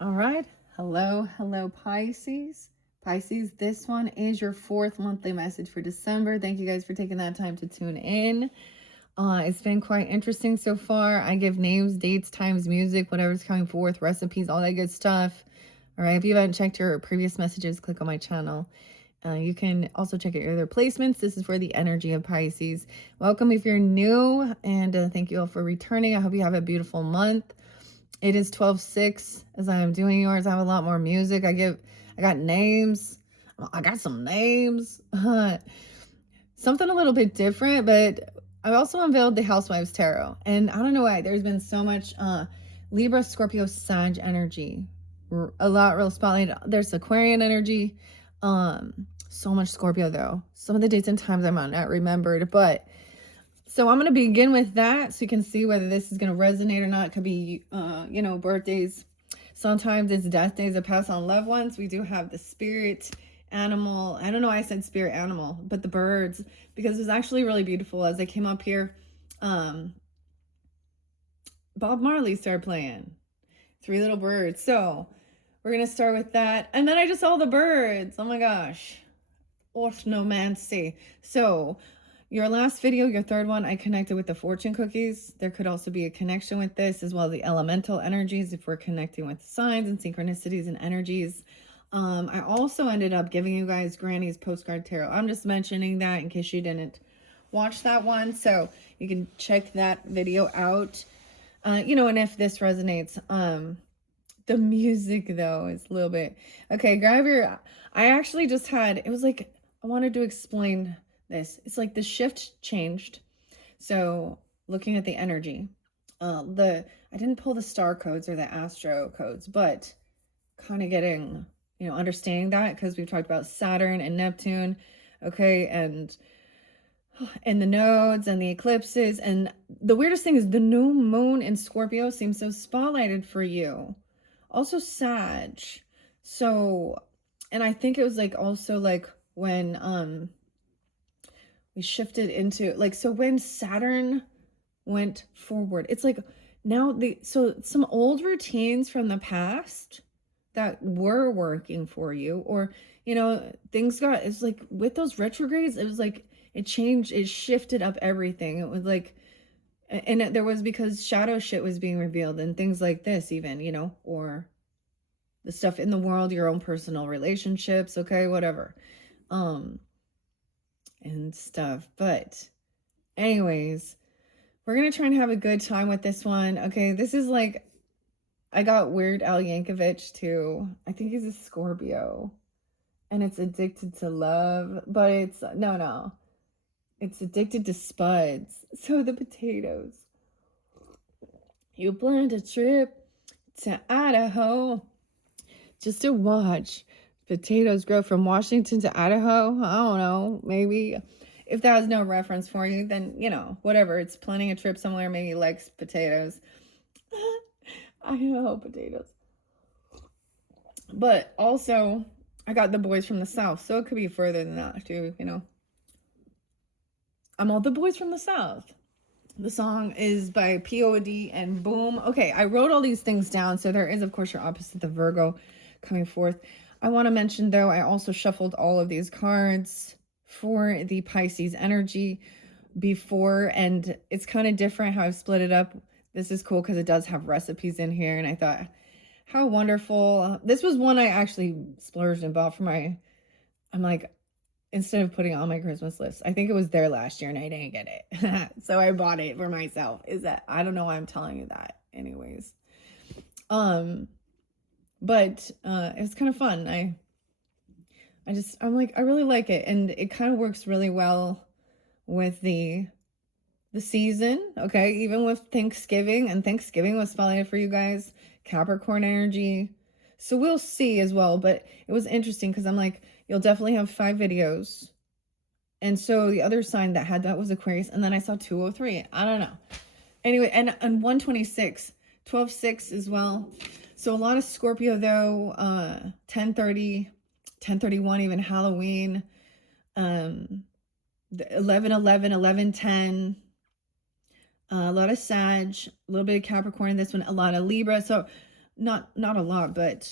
All right. Hello, Pisces. Pisces, this one is your fourth monthly message for December. Thank you guys for taking that time to tune in. It's been quite interesting so far. I give names, dates, times, music, whatever's coming forth, recipes, all that good stuff. All right. If you haven't checked your previous messages, click on my channel. You can also check out your other placements. This is for the energy of Pisces. Welcome if you're new, and thank you all for returning. I hope you have a beautiful month. It is 12:06 as I am doing yours. I have a lot more music. I got names. I got some names. Something a little bit different, but I also unveiled the Housewives Tarot. And I don't know why. There's been so much Libra, Scorpio, Sag energy. A lot real spotlight. There's Aquarian energy. So much Scorpio though. Some of the dates and times I might not remembered, but so I'm going to begin with that so you can see whether this is going to resonate or not. It could be, birthdays. Sometimes it's death days of past on loved ones. We do have the spirit animal. I don't know why I said spirit animal, but the birds, because it was actually really beautiful as they came up here. Bob Marley started playing. Three Little Birds. So we're going to start with that. And then I just saw the birds. Oh my gosh. Orthnomancy. So your last video, your third one, I connected with the fortune cookies. There could also be a connection with this, as well as the elemental energies if we're connecting with signs and synchronicities and energies. I also ended up giving you guys Granny's postcard tarot. I'm just mentioning that in case you didn't watch that one. So you can check that video out. And if this resonates, the music though is a little bit, okay, grab your, I actually just had, it was like, I wanted to explain this. It's like the shift changed. So looking at the energy, I didn't pull the star codes or the astro codes, but kind of getting, understanding that because we've talked about Saturn and Neptune, okay, and the nodes and the eclipses. And the weirdest thing is the new moon in Scorpio seems so spotlighted for you. Also Sag. So, and I think it was like also like when we shifted into like, so when Saturn went forward, it's like now so some old routines from the past that were working for you, or things got, it's like with those retrogrades, it was like it changed, it shifted up everything. It was like, and there was, because shadow shit was being revealed and things like this even, or the stuff in the world, your own personal relationships, okay, whatever, and stuff. But anyways, we're gonna try and have a good time with this one. Okay, this is like, I got Weird Al Yankovic too. I think he's a Scorpio, and it's addicted to love, but it's no, it's addicted to spuds. So the potatoes. You planned a trip to Idaho just to watch potatoes grow from Washington to Idaho. I don't know. Maybe if that has no reference for you, then, whatever. It's planning a trip somewhere. Maybe he likes potatoes. I know potatoes. But also, I got the boys from the South. So it could be further than that, too, I'm all the boys from the South. The song is by P.O.D. and Boom. Okay, I wrote all these things down. So there is, of course, your opposite, the Virgo, coming forth. I want to mention, though, I also shuffled all of these cards for the Pisces energy before, and it's kind of different how I've split it up. This is cool because it does have recipes in here, and I thought, how wonderful. This was one I actually splurged and bought for I'm like, instead of putting it on my Christmas list, I think it was there last year and I didn't get it. So I bought it for myself. I don't know why I'm telling you that anyways. But it was kind of fun. I'm like, I really like it. And it kind of works really well with the season. Okay. Even with Thanksgiving, and Thanksgiving was spotlighted for you guys, Capricorn energy. So we'll see as well. But it was interesting because I'm like, you'll definitely have 5 videos. And so the other sign that had that was Aquarius. And then I saw 203. I don't know. Anyway, and 126, 12/6 as well. So a lot of Scorpio though, 10/30, 10/31, even Halloween, 11/11, 11/10, a lot of Sag, a little bit of Capricorn in this one, a lot of Libra. So not a lot, but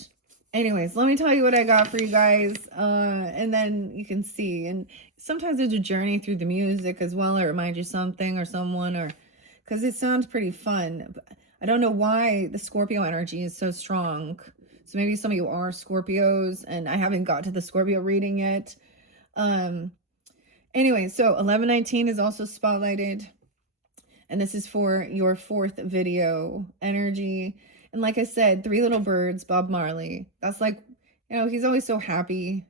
anyways, let me tell you what I got for you guys, and then you can see. And sometimes there's a journey through the music as well. It reminds you something or someone, or because it sounds pretty fun. I don't know why the Scorpio energy is so strong. So maybe some of you are Scorpios, and I haven't got to the Scorpio reading yet. Anyway, so 1119 is also spotlighted. And this is for your 4th video energy. And like I said, Three Little Birds, Bob Marley. That's like, you know, he's always so happy.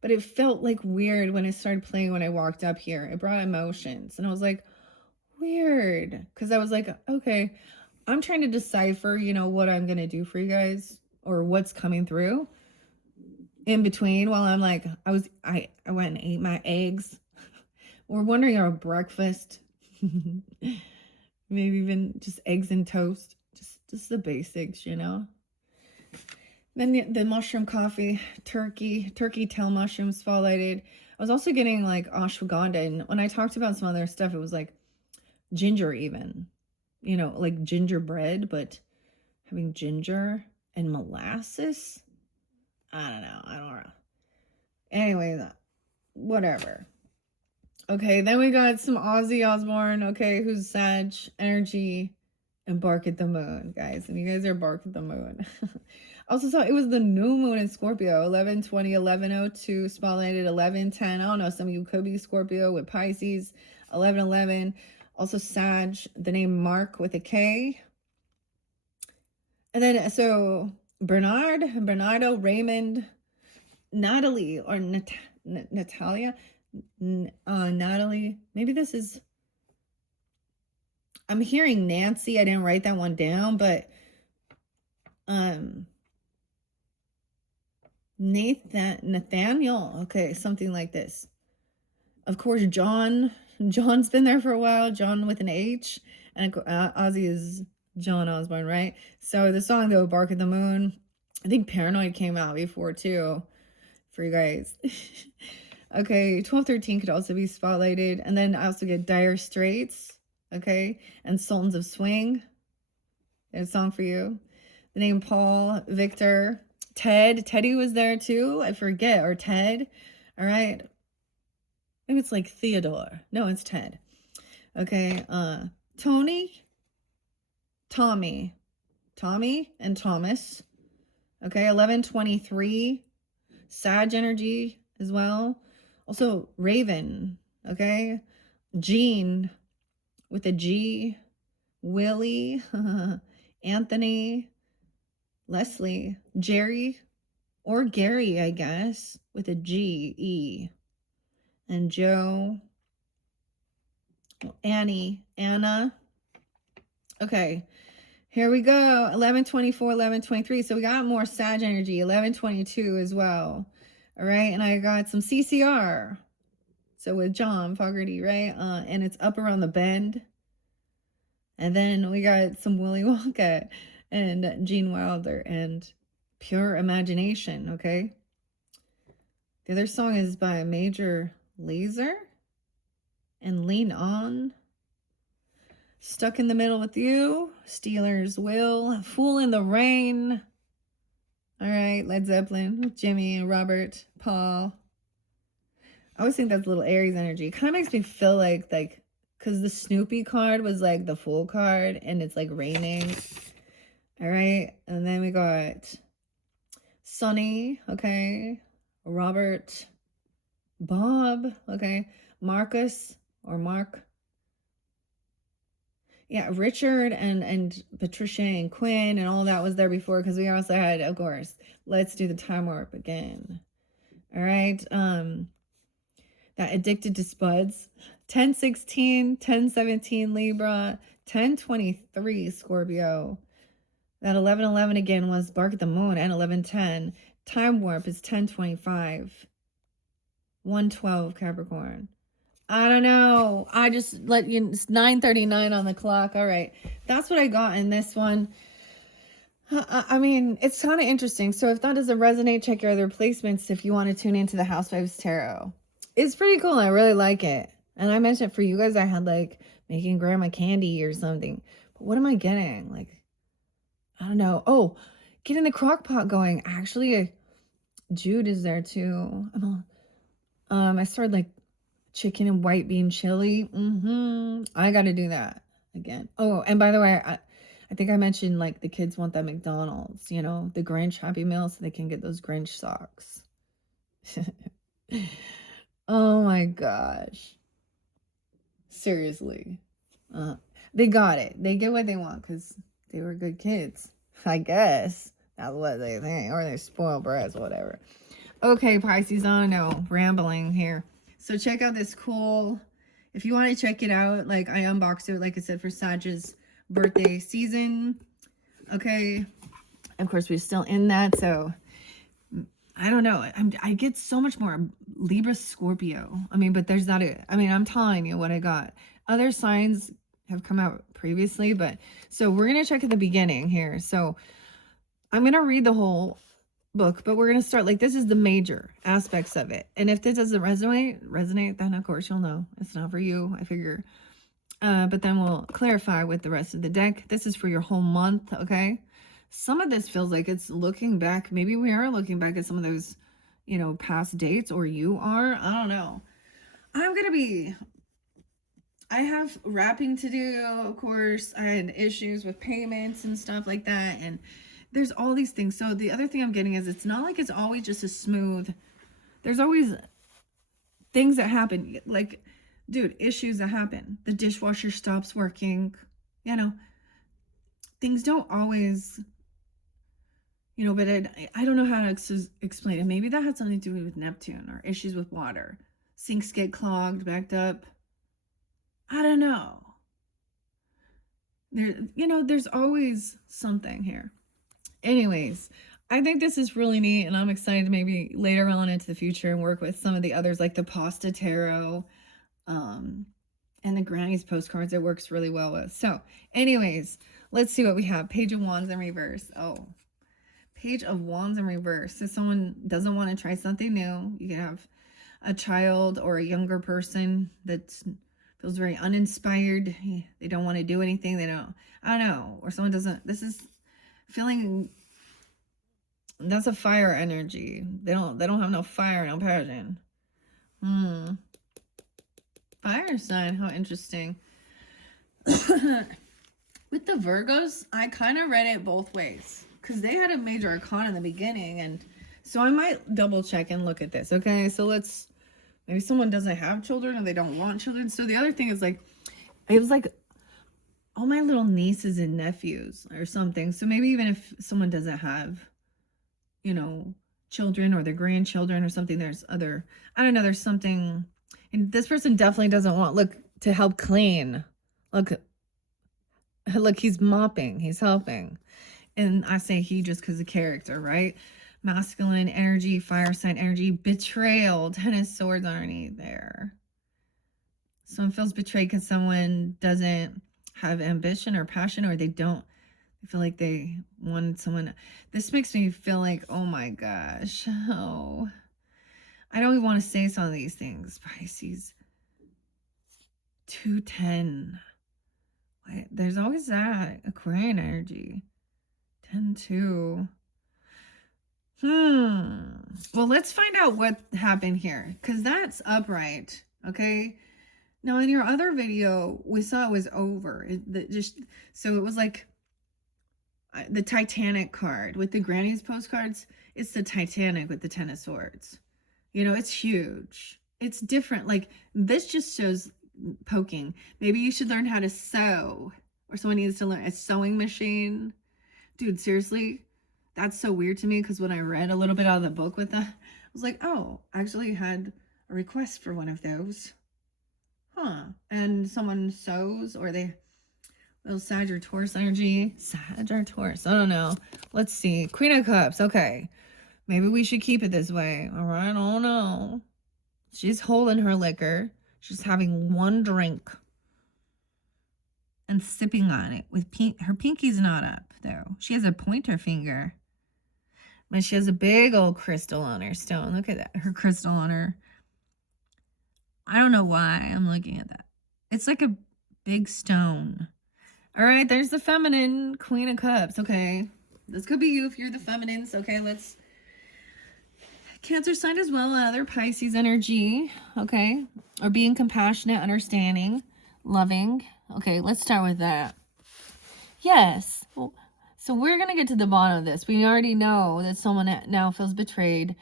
But it felt like weird when it started playing when I walked up here. It brought emotions. And I was like, weird. Because I was like, okay, I'm trying to decipher, you know, what I'm going to do for you guys. Or what's coming through in between while I'm like, I went and ate my eggs. We're wondering our breakfast. Maybe even just eggs and toast. Just the basics, you know. Then the mushroom coffee, turkey tail mushrooms spotlighted. I was also getting like ashwagandha, and when I talked about some other stuff, it was like ginger even. You know, like gingerbread, but having ginger and molasses. I don't know. Anyway, whatever. Okay, then we got some Ozzy Osbourne, okay, who's Sag energy, and Bark at the Moon, guys. And you guys are Bark at the Moon. Also saw it was the new moon in Scorpio, 11/20, 11/02, spotlighted 11/10. I don't know, some of you could be Scorpio with Pisces, 11/11. Also Sag, the name Mark with a K. And then, so Bernardo, Raymond, Natalie, or Natalia, Natalie, maybe this is, I'm hearing Nancy. I didn't write that one down, but Nathaniel, okay, something like this. Of course, John's been there for a while, John with an H, and Ozzy is John Osbourne, right? So the song though, Bark at the Moon, I think Paranoid came out before too, for you guys. Okay, 1213 could also be spotlighted. And then I also get Dire Straits, okay, and Sultans of Swing. There's a song for you. The name Paul, Victor, Ted. Teddy was there too. I forget. Or Ted. All right. Maybe it's like Theodore. No, it's Ted. Okay. Tommy, and Thomas. Okay. 1123. Sag energy as well. Also, Raven, okay? Jean with a G. Willie, Anthony, Leslie, Jerry, or Gary, I guess, with a G, E. And Joe, Annie, Anna. Okay, here we go. 1124, 1123. So we got more Sag energy. 1122 as well. All right, and I got some CCR. So with John Fogerty, right? And it's Up Around the Bend. And then we got some Willy Wonka and Gene Wilder and Pure Imagination, okay? The other song is by Major Lazer and Lean On. Stuck in the Middle with You, Steelers Will, Fool in the Rain. All right, Led Zeppelin with Jimmy and Robert, Paul. I always think that's a little Aries energy. It kind of makes me feel like, because the Snoopy card was like the Fool card, and it's like raining. All right, and then we got Sonny, okay, Robert, Bob, okay, Marcus or Mark. Yeah, Richard and Patricia and Quinn and all that was there before, because we also had, of course, Let's Do the Time Warp again. All right. That Addicted to Spuds. 1016, 1017 Libra, 1023 Scorpio. That 1111 again was Bark at the Moon, and 1110. Time Warp is 1025. 112 Capricorn. I don't know. I just let you, it's 9:39 on the clock. All right. That's what I got in this one. I mean, it's kind of interesting. So if that doesn't resonate, check your other placements if you want to tune into the Housewives Tarot. It's pretty cool. I really like it. And I mentioned for you guys, I had like making grandma candy or something. But what am I getting? Like, I don't know. Oh, getting the crock pot going. Actually, Jude is there too. I started like chicken and white bean chili. I got to do that again. Oh, and by the way, I think I mentioned like the kids want that McDonald's, you know, the Grinch Happy Meal so they can get those Grinch socks. Oh my gosh. Seriously. They got it. They get what they want because they were good kids. I guess. That's what they think. Or they're spoiled brats, whatever. Okay, Pisces, I don't know. Rambling here. So check out this cool... If you want to check it out, like I unboxed it, like I said, for Saj's birthday season. Okay. Of course, we're still in that, so... I don't know. I get so much more Libra, Scorpio. I mean, but there's not a... I mean, I'm telling you what I got. Other signs have come out previously, but... So we're going to check at the beginning here. So I'm going to read the whole book, but we're going to start... Like, this is the major aspects of it. And if this doesn't resonate, then of course you'll know. It's not for you, I figure. But then we'll clarify with the rest of the deck. This is for your whole month, okay? Some of this feels like it's looking back. Maybe we are looking back at some of those, you know, past dates, or you are. I don't know. I have wrapping to do, of course. I had issues with payments and stuff like that. And there's all these things. So the other thing I'm getting is it's not like it's always just a smooth. There's always things that happen. Like, dude, issues that happen. The dishwasher stops working. You know, things don't always... You know, but I don't know how to explain it. Maybe that had something to do with Neptune or issues with water. Sinks get clogged, backed up. I don't know. There's always something here. Anyways, I think this is really neat, and I'm excited to maybe later on into the future and work with some of the others, like the Pasta Tarot, and the Granny's postcards. It works really well with. So, anyways, let's see what we have. Page of Wands in reverse. Oh. Page of Wands in reverse. If someone doesn't want to try something new, you can have a child or a younger person that feels very uninspired. They don't want to do anything. I don't know. Or someone doesn't, this is feeling, that's a fire energy. They don't have no fire, no passion. Fire sign, how interesting. With the Virgos, I kind of read it both ways. Because they had a major arcana in the beginning, and so I might double check and look at this. Okay, so maybe someone doesn't have children or they don't want children. So the other thing is like, it was like all my little nieces and nephews or something. So maybe even if someone doesn't have, you know, children or their grandchildren or something, there's other, I don't know, there's something, and this person definitely doesn't want, look, to help clean. Look, he's mopping, he's helping. And I say he just because of character, right? Masculine energy, fire sign energy, betrayal, 10 of swords underneath there. Someone feels betrayed because someone doesn't have ambition or passion, or they feel like they wanted someone. This makes me feel like, oh my gosh. Oh, I don't even want to say some of these things. Pisces. 210. There's always that Aquarian energy. 10-2. Well, let's find out what happened here, because that's upright. Okay. Now, in your other video, we saw it was over. So it was like the Titanic card with the Granny's postcards. It's the Titanic with the 10 of Swords. You know, it's huge. It's different. Like, this just shows poking. Maybe you should learn how to sew, or someone needs to learn a sewing machine. Dude, seriously, that's so weird to me, because when I read a little bit out of the book with that, I was like, oh, I actually had a request for one of those. Huh. And someone sews, or they little Sag or Taurus energy. Sag or Taurus, I don't know. Let's see. Queen of Cups. Okay. Maybe we should keep it this way. All right. I don't know. She's holding her liquor. She's having one drink and sipping on it with her pinky's not up though. She has a pointer finger, but she has a big old crystal on her stone. Look at that, her crystal on her. I don't know why I'm looking at that. It's like a big stone. All right, there's the feminine Queen of Cups. Okay, This could be you if you're the feminines. Okay, let's Cancer sign as well, other Pisces energy, okay? Or being compassionate, understanding, loving. Okay, let's start with that. Yes. Well, so we're going to get to the bottom of this. We already know that someone now feels betrayed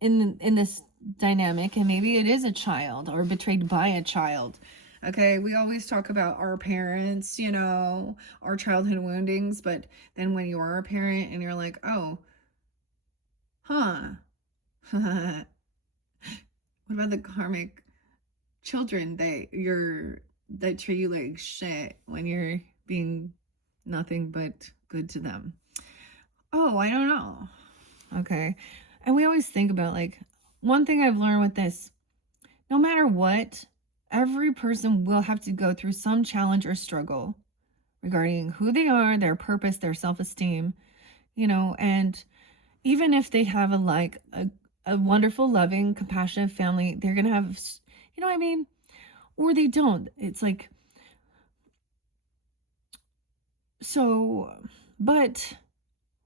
in this dynamic, and maybe it is a child or betrayed by a child. Okay, we always talk about our parents, you know, our childhood woundings, but then when you are a parent and you're like, oh, huh. What about the karmic children that treat you like shit when you're being nothing but good to them? Oh, I don't know. Okay. And we always think about, like, one thing I've learned with this, no matter what, every person will have to go through some challenge or struggle regarding who they are, their purpose, their self-esteem, you know, and even if they have a wonderful, loving, compassionate family, they're going to have, you know what I mean? Or they don't. It's like, so, but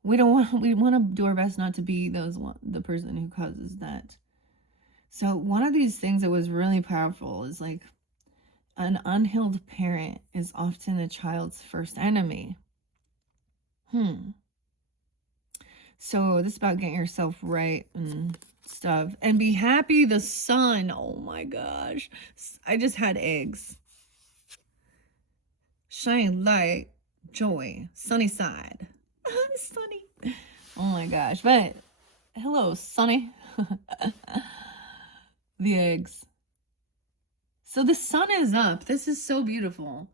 we want to do our best not to be the person who causes that. So one of these things that was really powerful is like, an unhealed parent is often a child's first enemy. So this is about getting yourself right and stuff. And be happy, the sun. Oh my gosh. I just had eggs. Shine light, joy, sunny side. Sunny. Oh my gosh. But hello, sunny. The eggs. So the sun is up. This is so beautiful.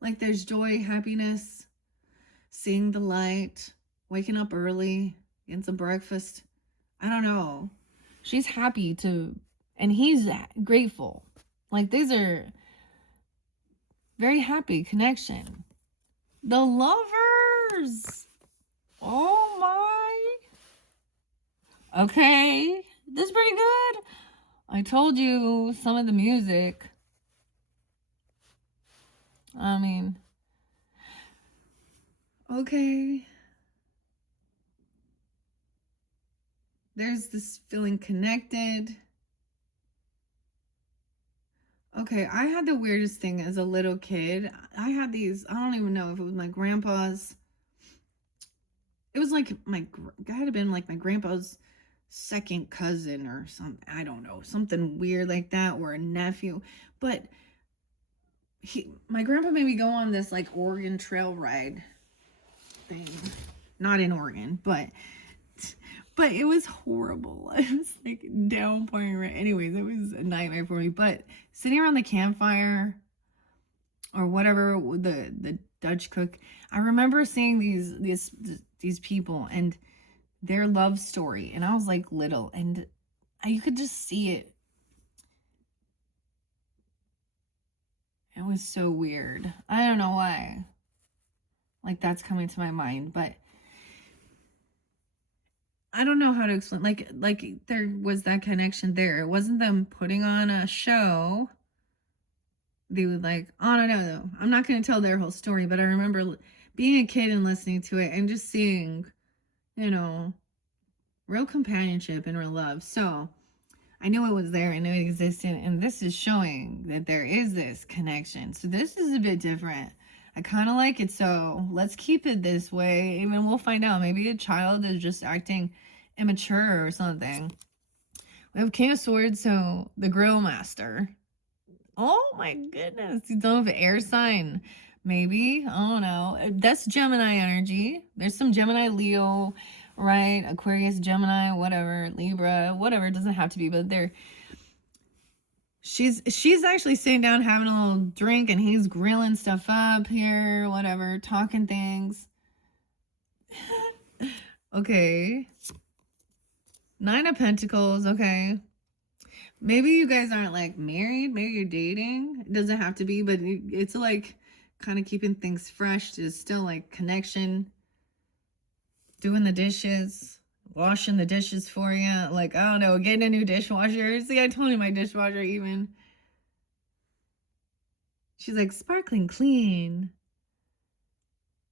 Like there's joy, happiness, seeing the light, waking up early, getting some breakfast. I don't know. She's happy and he's grateful. Like these are very happy connection. The lovers. Oh my. Okay. This is pretty good. I told you some of the music. I mean, okay. There's this feeling connected. Okay, I had the weirdest thing as a little kid. I had these, I don't even know if it was my grandpa's. It was like it had been like my grandpa's second cousin or something. I don't know, something weird like that, or a nephew. But my grandpa made me go on this like Oregon Trail ride thing. Not in Oregon, but it was horrible. I was like downpouring. Anyways, it was a nightmare for me. But sitting around the campfire or whatever, the Dutch cook, I remember seeing these people and their love story, and I was like little, and you could just see it. It was so weird. I don't know why. Like that's coming to my mind, but I don't know how to explain. Like there was that connection there. It wasn't them putting on a show. They would like, oh no. I'm not going to tell their whole story, but I remember being a kid and listening to it and just seeing, you know, real companionship and real love. So I knew it was there and it existed, and this is showing that there is this connection. So this is a bit different. I kind of like it, so let's keep it this way. Even we'll find out. Maybe a child is just acting immature or something. We have King of Swords, so the Grill Master. Oh my goodness. You don't have an air sign. Maybe. I don't know. That's Gemini energy. There's some Gemini, Leo, right? Aquarius, Gemini, whatever, Libra, whatever. It doesn't have to be, but they're she's actually sitting down having a little drink, and he's grilling stuff up here, whatever, talking things. Okay. 9 of Pentacles. Okay. Maybe you guys aren't like married. Maybe you're dating. It doesn't have to be, but it's like kind of keeping things fresh. There's still like connection. Doing the dishes, washing the dishes for you. Like, I don't know, getting a new dishwasher. See, I told you my dishwasher even. She's like, sparkling clean.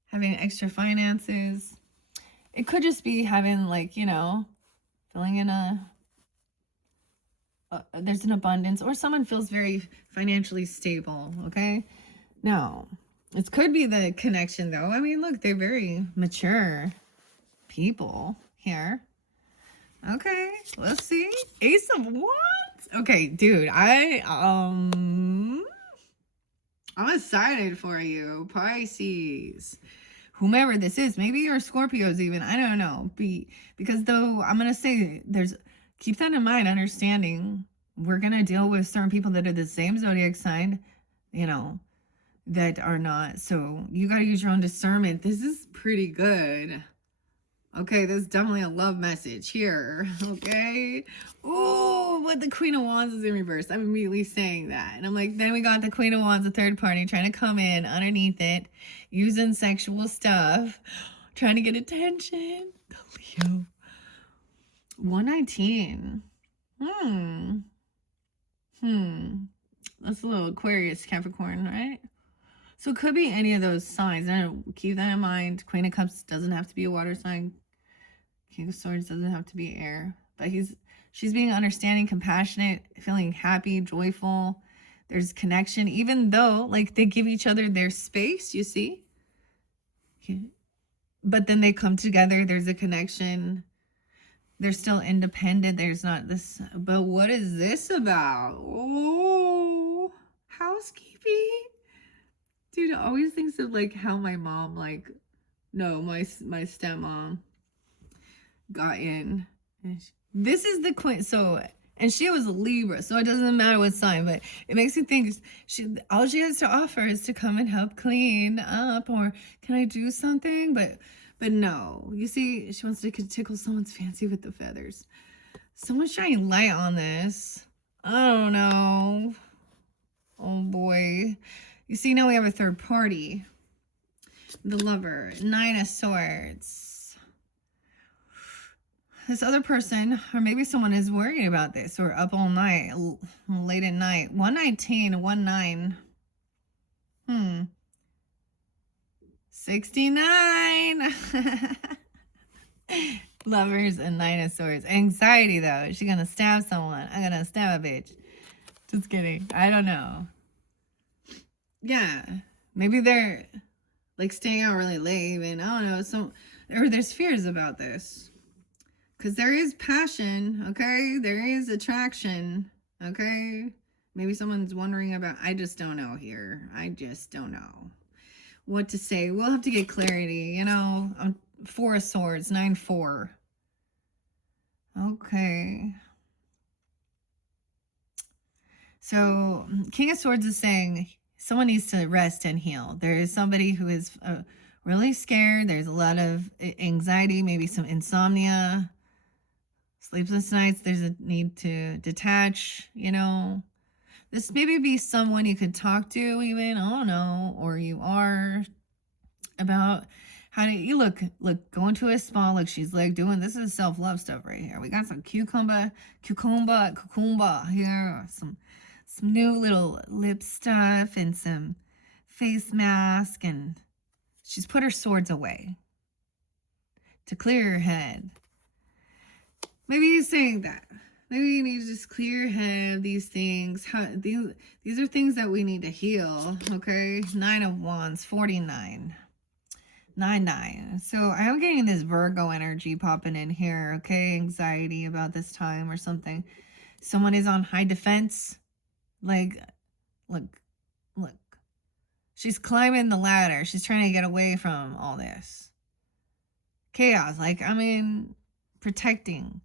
having extra finances. It could just be having, like, you know, feeling in there's an abundance, or someone feels very financially stable, okay? Now, it could be the connection, though. I mean, look, they're very mature people here. Okay, let's see. Ace of Wands. Okay, dude, I'm excited for you, Pisces. Whomever this is, maybe you're Scorpios even, I don't know. Because though I'm gonna say keep that in mind, understanding we're gonna deal with certain people that are the same zodiac sign, you know, that are not. So you gotta use your own discernment. This is pretty good. Okay, there's definitely a love message here. Okay. Oh, but the Queen of Wands is in reverse. I'm immediately saying that. And I'm like, then we got the Queen of Wands, a third party, trying to come in underneath it, using sexual stuff, trying to get attention. The Leo. 119. That's a little Aquarius, Capricorn, right? So it could be any of those signs. And keep that in mind. Queen of Cups doesn't have to be a water sign. King of Swords doesn't have to be air. But she's being understanding, compassionate, feeling happy, joyful. There's connection, even though, like, they give each other their space, you see? But then they come together. There's a connection. They're still independent. There's not this. But what is this about? Oh, housekeeping. Dude, I always thinks of, like, how my mom, like, no, my stepmom got in. This is the queen. So, and she was a Libra, so it doesn't matter what sign, but it makes me think all she has to offer is to come and help clean up, or can I do something? But no, you see, she wants to tickle someone's fancy with the feathers. Someone's shining light on this. I don't know. Oh boy. You see, now we have a third party. The Lover, 9 of Swords. This other person, or maybe someone, is worried about this, or up all night, late at night. 119, 19. 69. Lovers and 9 of Swords. Anxiety, though. Is she gonna stab someone? I'm gonna stab a bitch. Just kidding. I don't know. Yeah. Maybe they're, like, staying out really late, even. I don't know. Or there's fears about this. Because there is passion, okay? There is attraction, okay? Maybe someone's wondering about, I just don't know here. I just don't know what to say. We'll have to get clarity, you know? 4 of Swords, 9-4. Okay. So, King of Swords is saying someone needs to rest and heal. There is somebody who is really scared. There's a lot of anxiety, maybe some insomnia. Sleepless nights, there's a need to detach, you know. This maybe be someone you could talk to even, I don't know, or you are, about how do you look, going to a spa, like she's like doing, this is self-love stuff right here. We got some cucumber here, some new little lip stuff and some face mask, and she's put her swords away to clear her head. Maybe he's saying that. Maybe you need to just clear your head, these things. These are things that we need to heal, okay? 9 of Wands, 49. 9. So I'm getting this Virgo energy popping in here, okay? Anxiety about this time or something. Someone is on high defense. Like, look. She's climbing the ladder. She's trying to get away from all this chaos. Like, I mean, protecting.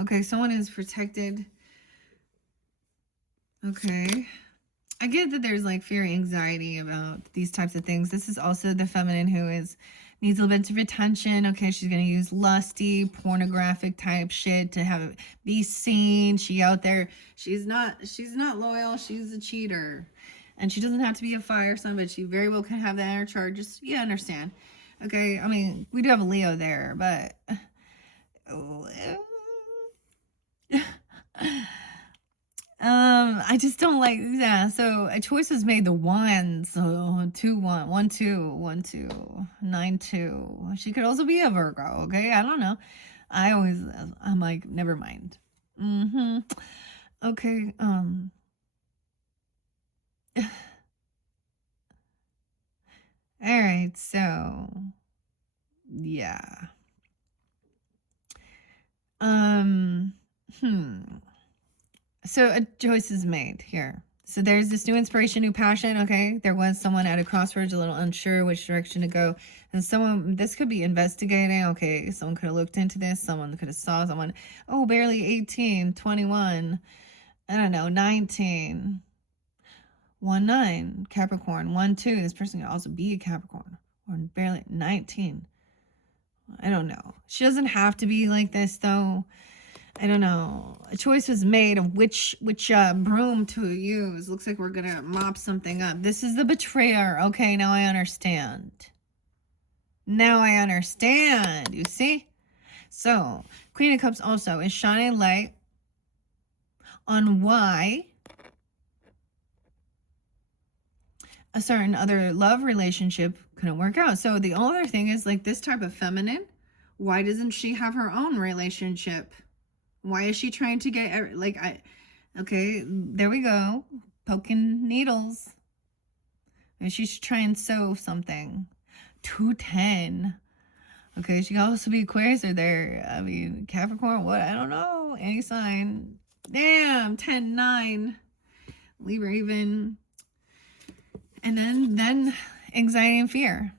Okay, someone is protected. Okay. I get that there's, like, fear, anxiety about these types of things. This is also the feminine who needs a little bit of attention. Okay, she's going to use lusty, pornographic type shit to be seen. She out there. She's not loyal. She's a cheater. And she doesn't have to be a fire sign, but she very well can have that in her chart. Just, you understand. Okay, I mean, we do have a Leo there, but I just don't like, yeah. So a choice was made, the one. So 2 1 1 2 1 2 9 2. She could also be a Virgo. Okay. I don't know. I'm like, never mind. Okay. All right. So yeah. Um, hmm. So a choice is made here. So there's this new inspiration, new passion. Okay. There was someone at a crossroads, a little unsure which direction to go. And someone, this could be investigating. Okay. Someone could have looked into this. Someone could have saw someone, oh, barely 18, 21. I don't know, 19, 1, 9, Capricorn, 1, 2. This person could also be a Capricorn, or barely 19. I don't know. She doesn't have to be like this, though. I don't know. A choice was made of which broom to use. Looks like we're gonna mop something up. This is the betrayer. Okay, now I understand. Now I understand. You see? So, Queen of Cups also is shining light on why a certain other love relationship couldn't work out. So the other thing is, like, this type of feminine, why doesn't she have her own relationship? Why is she trying to get, like, okay, there we go, poking needles. And she's trying to sew something. 210. Okay, she could also be Aquarius or there. I mean, Capricorn, what? I don't know. Any sign. Damn, 10, 9. Libra even. And then anxiety and fear.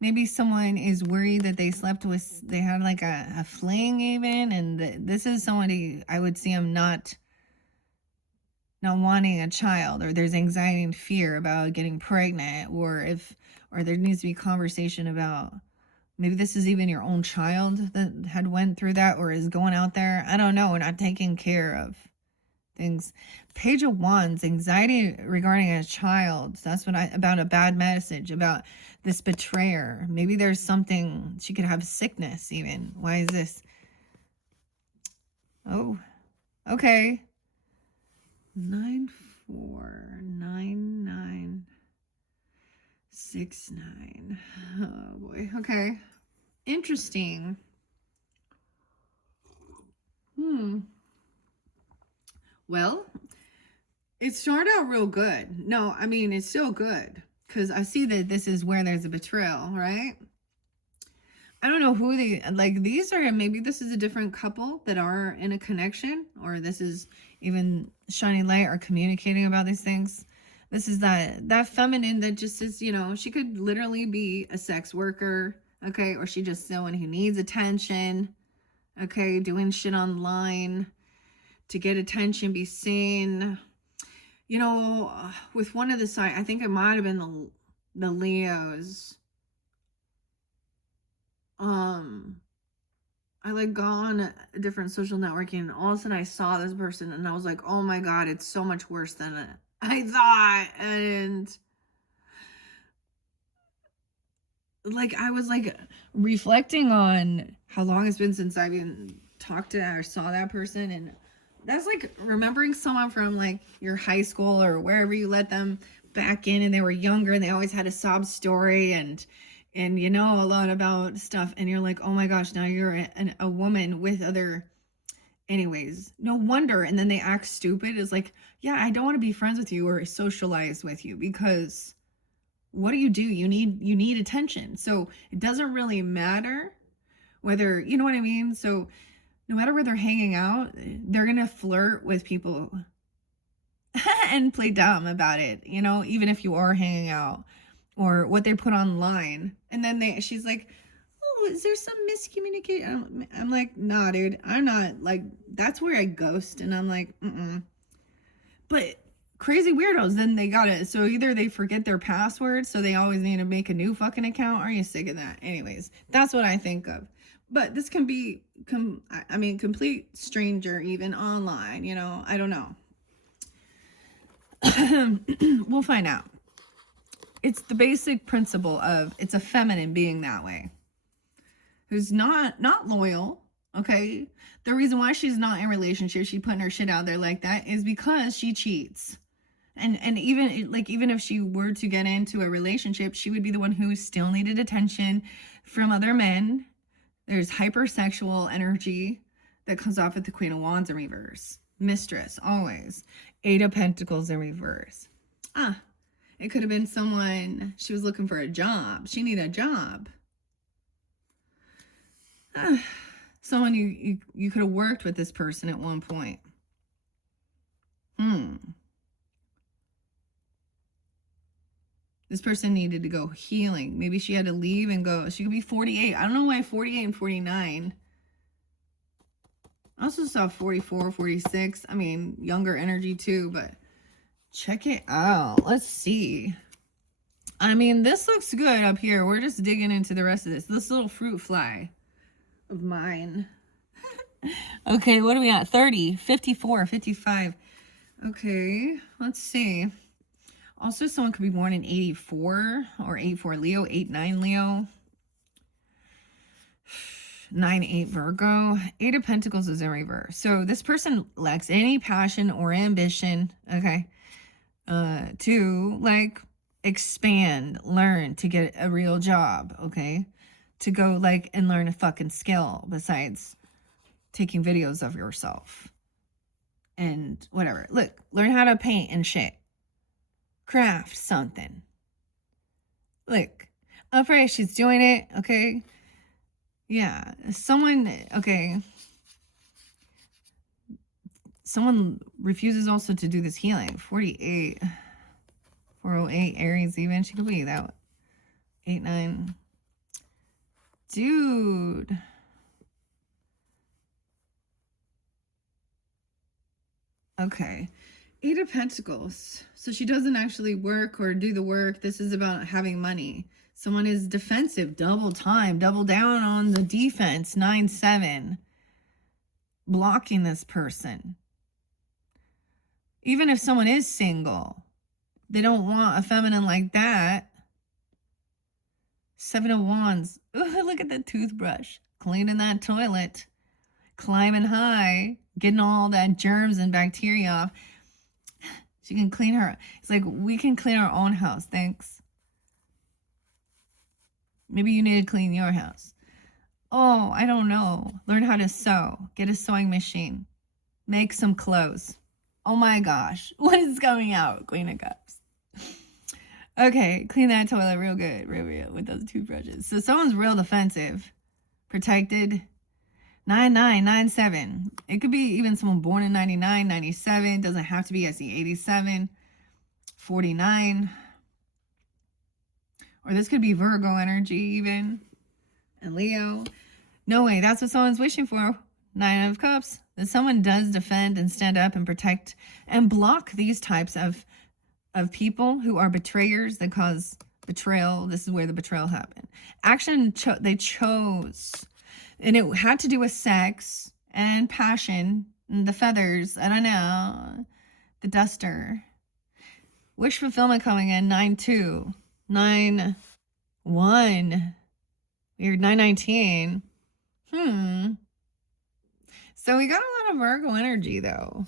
Maybe someone is worried that they slept with, they had like a fling even, and this is somebody, I would see them not wanting a child, or there's anxiety and fear about getting pregnant, or there needs to be conversation about, maybe this is even your own child that had went through that or is going out there. I don't know, not taking care of things. Page of Wands, anxiety regarding a child. So that's about a bad message, about this betrayer. Maybe there's something, she could have sickness even. Why is this? Oh, okay. 9 4 9 9 6 9. Oh boy. Okay. Interesting. Well, it started out real good. No, I mean, it's still good, because I see that this is where there's a betrayal, right? I don't know who these are. Maybe this is a different couple that are in a connection, or this is even shining light or communicating about these things. This is that feminine that just is, she could literally be a sex worker, okay? Or she just someone who needs attention, okay? Doing shit online to get attention, be seen. With one of the side, I think it might have been the Leos. I like got on a different social networking, and all of a sudden I saw this person and I was like, oh my God, it's so much worse than I thought. And like, I was like reflecting on how long it's been since I've even talked to or saw that person. And that's like remembering someone from like your high school or wherever you let them back in, and they were younger and they always had a sob story and a lot about stuff, and you're like, oh my gosh, now you're a woman with other, anyways, no wonder. And then they act stupid. It's like, yeah, I don't want to be friends with you or socialize with you, because what do? You need attention. So it doesn't really matter whether, you know what I mean? So no matter where they're hanging out, they're gonna flirt with people and play dumb about it, even if you are hanging out, or what they put online. And then she's like, oh, is there some miscommunication? I'm like, nah, dude, I'm not, like, that's where I ghost. And I'm like, But crazy weirdos, then they got it. So either they forget their password, so they always need to make a new fucking account. Are you sick of that? Anyways, that's what I think of. But this can be, complete stranger, even online, I don't know. We'll find out. It's the basic principle of, it's a feminine being that way, who's not loyal, Okay. The reason why she's not in a relationship, she putting her shit out there like that, is because she cheats. And even if she were to get into a relationship, she would be the one who still needed attention from other men. There's hypersexual energy that comes off with the Queen of Wands in reverse. Mistress, always. Eight of Pentacles in reverse. It could have been someone, she was looking for a job. She needed a job. Someone you could have worked with this person at one point. This person needed to go healing. Maybe she had to leave and go. She could be 48. I don't know why 48 and 49. I also saw 44, 46. I mean, younger energy too, but check it out. Let's see. I mean, this looks good up here. We're just digging into the rest of this. This little fruit fly of mine. Okay, what are we at? 30, 54, 55. Okay, let's see. Also, someone could be born in 84 or 84 Leo, 89 Leo, 9-8 Virgo. 8 of Pentacles is in reverse. So this person lacks any passion or ambition, okay, to like expand, learn, to get a real job, okay, to go like and learn a fucking skill besides taking videos of yourself and whatever. Look, learn how to paint and shit. Craft something. Look, upright, she's doing it, okay? Yeah, someone, okay. Someone refuses also to do this healing. 48, 408, Aries even. She could be that. 8, 9. Dude. Okay. 8 of Pentacles. So she doesn't actually work or do the work. This is about having money. Someone is defensive. Double time. Double down on the defense. 9, 7. Blocking this person. Even if someone is single, they don't want a feminine like that. 7 of Wands. Ooh, look at the toothbrush. Cleaning that toilet. Climbing high. Getting all that germs and bacteria off. She can clean her. It's like, we can clean our own house. Thanks. Maybe you need to clean your house. Oh, I don't know. Learn how to sew. Get a sewing machine. Make some clothes. Oh my gosh. What is coming out? Queen of Cups. Okay. Clean that toilet real good. Real with those toothbrushes. So someone's real defensive. Protected. 9, 9, 9, 7. It could be even someone born in 99, 97. Doesn't have to be. I see 87, 49. Or this could be Virgo energy even. And Leo. No way. That's what someone's wishing for. 9 of Cups. That someone does defend and stand up and protect and block these types of people who are betrayers that cause betrayal. This is where the betrayal happened. Action, they chose. And it had to do with sex and passion and the feathers. I don't know. The duster. Wish fulfillment coming in. 9, 2. 9, 1. Weird. 9, 19. So we got a lot of Virgo energy, though.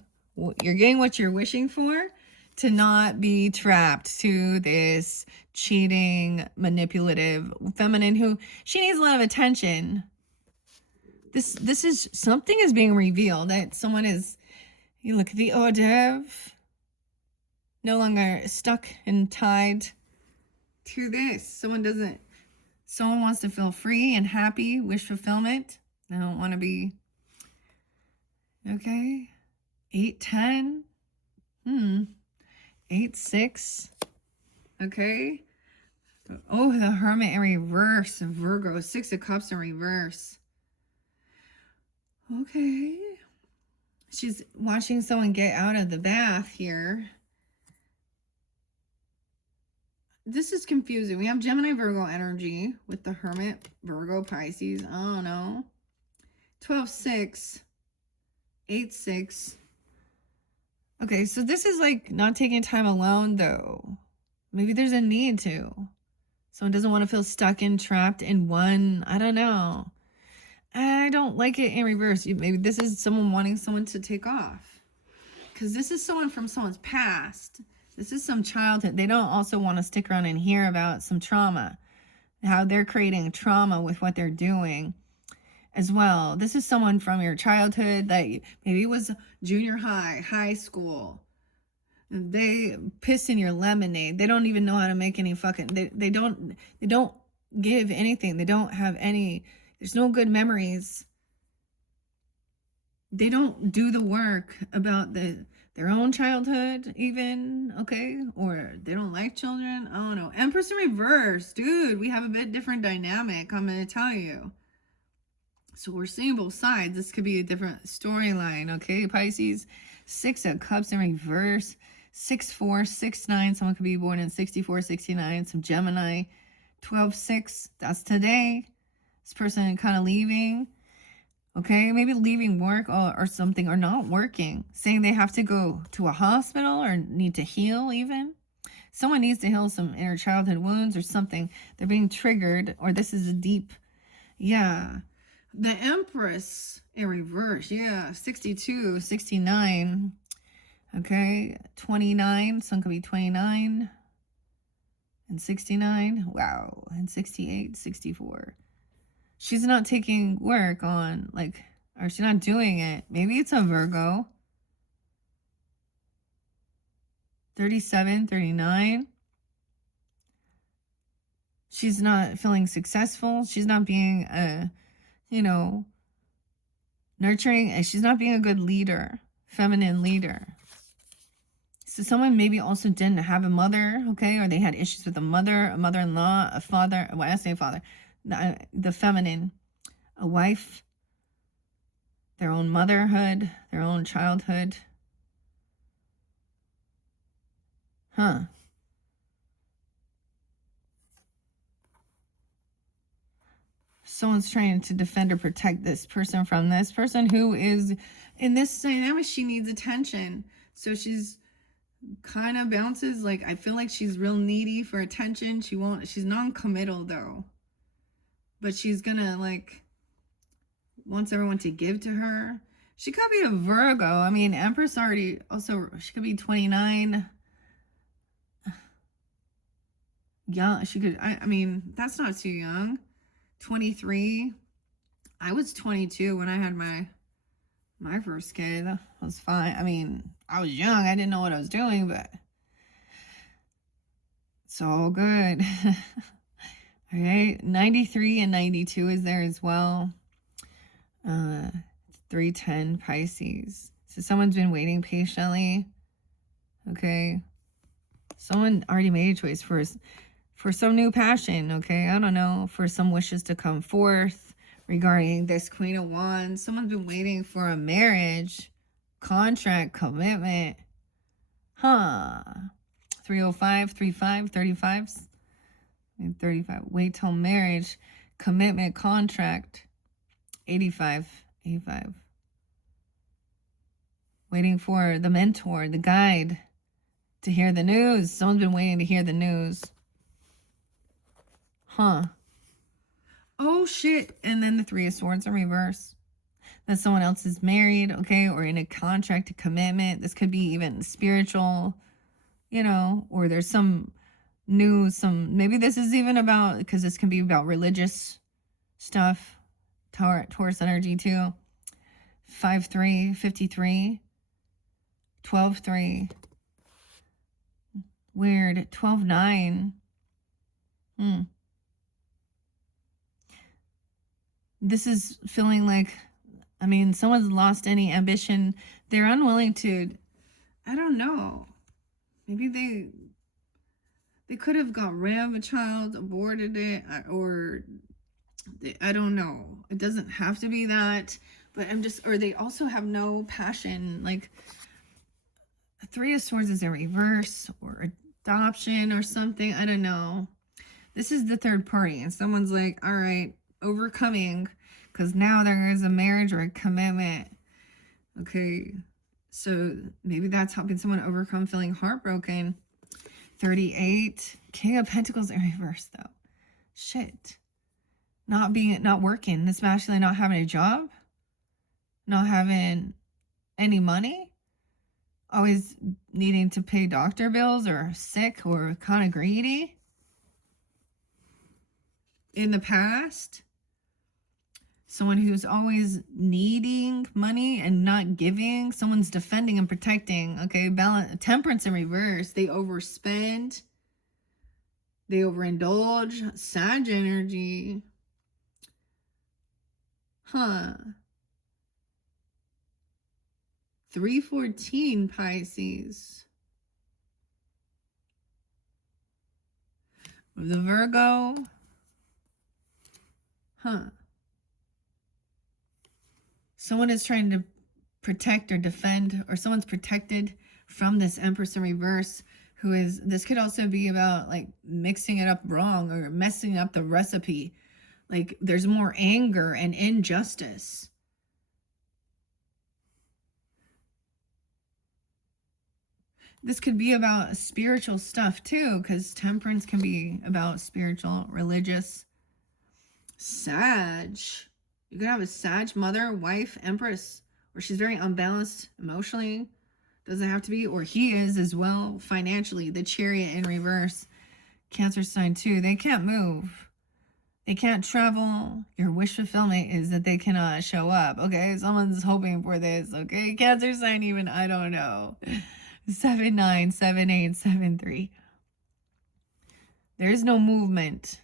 You're getting what you're wishing for, to not be trapped to this cheating, manipulative feminine who, she needs a lot of attention. This is, something is being revealed that someone is, you look at the hors d'oeuvre, no longer stuck and tied to this. Someone wants to feel free and happy, wish fulfillment. They don't want to be, okay. 8, 10. 8, 6. Okay. Oh, the Hermit in reverse. Virgo. 6 of Cups in reverse. Okay. She's watching someone get out of the bath here. This is confusing. We have Gemini, Virgo energy with the Hermit, Virgo, Pisces. I don't know. 12, 6. 8, 6. Okay, so this is like not taking time alone, though. Maybe there's a need to. Someone doesn't want to feel stuck and trapped in one, I don't know. I don't like it in reverse. Maybe this is someone wanting someone to take off. Because this is someone from someone's past. This is some childhood. They don't also want to stick around and hear about some trauma. How they're creating trauma with what they're doing as well. This is someone from your childhood that maybe was junior high, high school. They piss in your lemonade. They don't even know how to make any fucking, they don't give anything. They don't have any, there's no good memories. They don't do the work about their own childhood even, okay? Or they don't like children. I don't know. Empress in reverse. Dude, we have a bit different dynamic, I'm going to tell you. So we're seeing both sides. This could be a different storyline, okay, Pisces? 6 of Cups in reverse. 6-4, 6-9. Someone could be born in 64, 69. Some Gemini. 12-6. That's today. This person kind of leaving. Okay, maybe leaving work or something, or not working. Saying they have to go to a hospital or need to heal even. Someone needs to heal some inner childhood wounds or something. They're being triggered, or this is a deep, yeah. The Empress in reverse, yeah. 62, 69. Okay, 29. Some could be 29. And 69. Wow. And 68, 64. She's not taking work on, like, or she's not doing it. Maybe it's a Virgo. 37, 39. She's not feeling successful. She's not being nurturing. And she's not being a good leader, feminine leader. So someone maybe also didn't have a mother, okay? Or they had issues with a mother, a mother-in-law, a father. Well, I say father. The feminine, a wife, their own motherhood, their own childhood. Huh. Someone's trying to defend or protect this person from this person who is in this dynamic. She needs attention. So she's kind of bounces. Like, I feel like she's real needy for attention. She's non-committal though. But she's gonna, like, wants everyone to give to her. She could be a Virgo. I mean, Empress already, also, she could be 29. Young, she could, I mean, that's not too young. 23. I was 22 when I had my first kid. That was fine. I mean, I was young. I didn't know what I was doing, but it's all good. All right, 93 and 92 is there as well. 310 Pisces. So someone's been waiting patiently. Okay. Someone already made a choice for some new passion, okay? I don't know, for some wishes to come forth regarding this Queen of Wands. Someone's been waiting for a marriage, contract, commitment. Huh. 305, 35, 35s. 35. Wait till marriage, commitment, contract. 85, 85. Waiting for the mentor, the guide to hear the news. Someone's been waiting to hear the news. Huh. Oh, shit. And then the 3 of Swords in reverse. That someone else is married, okay, or in a contract, a commitment. This could be even spiritual, or there's some maybe this is even about, because this can be about religious stuff. Taurus energy too. 5-3, 53. 12-3. Weird. 12-9. This is feeling like, I mean, someone's lost any ambition. They're unwilling to, I don't know. Maybe they could have got rid of a child, aborted it, or I don't know. It doesn't have to be that, but or they also have no passion. Like, 3 of Swords is in reverse, or adoption or something. I don't know. This is the third party, and someone's like, all right, overcoming, because now there is a marriage or a commitment. Okay, so maybe that's helping someone overcome feeling heartbroken. 38. King of Pentacles in reverse, though. Shit. not working, this masculine not having a job, not having any money, always needing to pay doctor bills or sick or kind of greedy in the past. Someone who's always needing money and not giving. Someone's defending and protecting. Okay, balance, temperance in reverse. They overspend. They overindulge. Sag energy. 314 Pisces. The Virgo. Someone is trying to protect or defend, or someone's protected from this Empress in reverse, who is, this could also be about like mixing it up wrong or messing up the recipe. Like there's more anger and injustice. This could be about spiritual stuff too, because temperance can be about spiritual, religious. Sag. You could have a Sag mother, wife, Empress, or she's very unbalanced emotionally. Doesn't have to be, or he is as well financially. The Chariot in reverse. Cancer sign too. They can't move. They can't travel. Your wish fulfillment is that they cannot show up. Okay, someone's hoping for this. Okay, Cancer sign even, I don't know. 797873. There is no movement.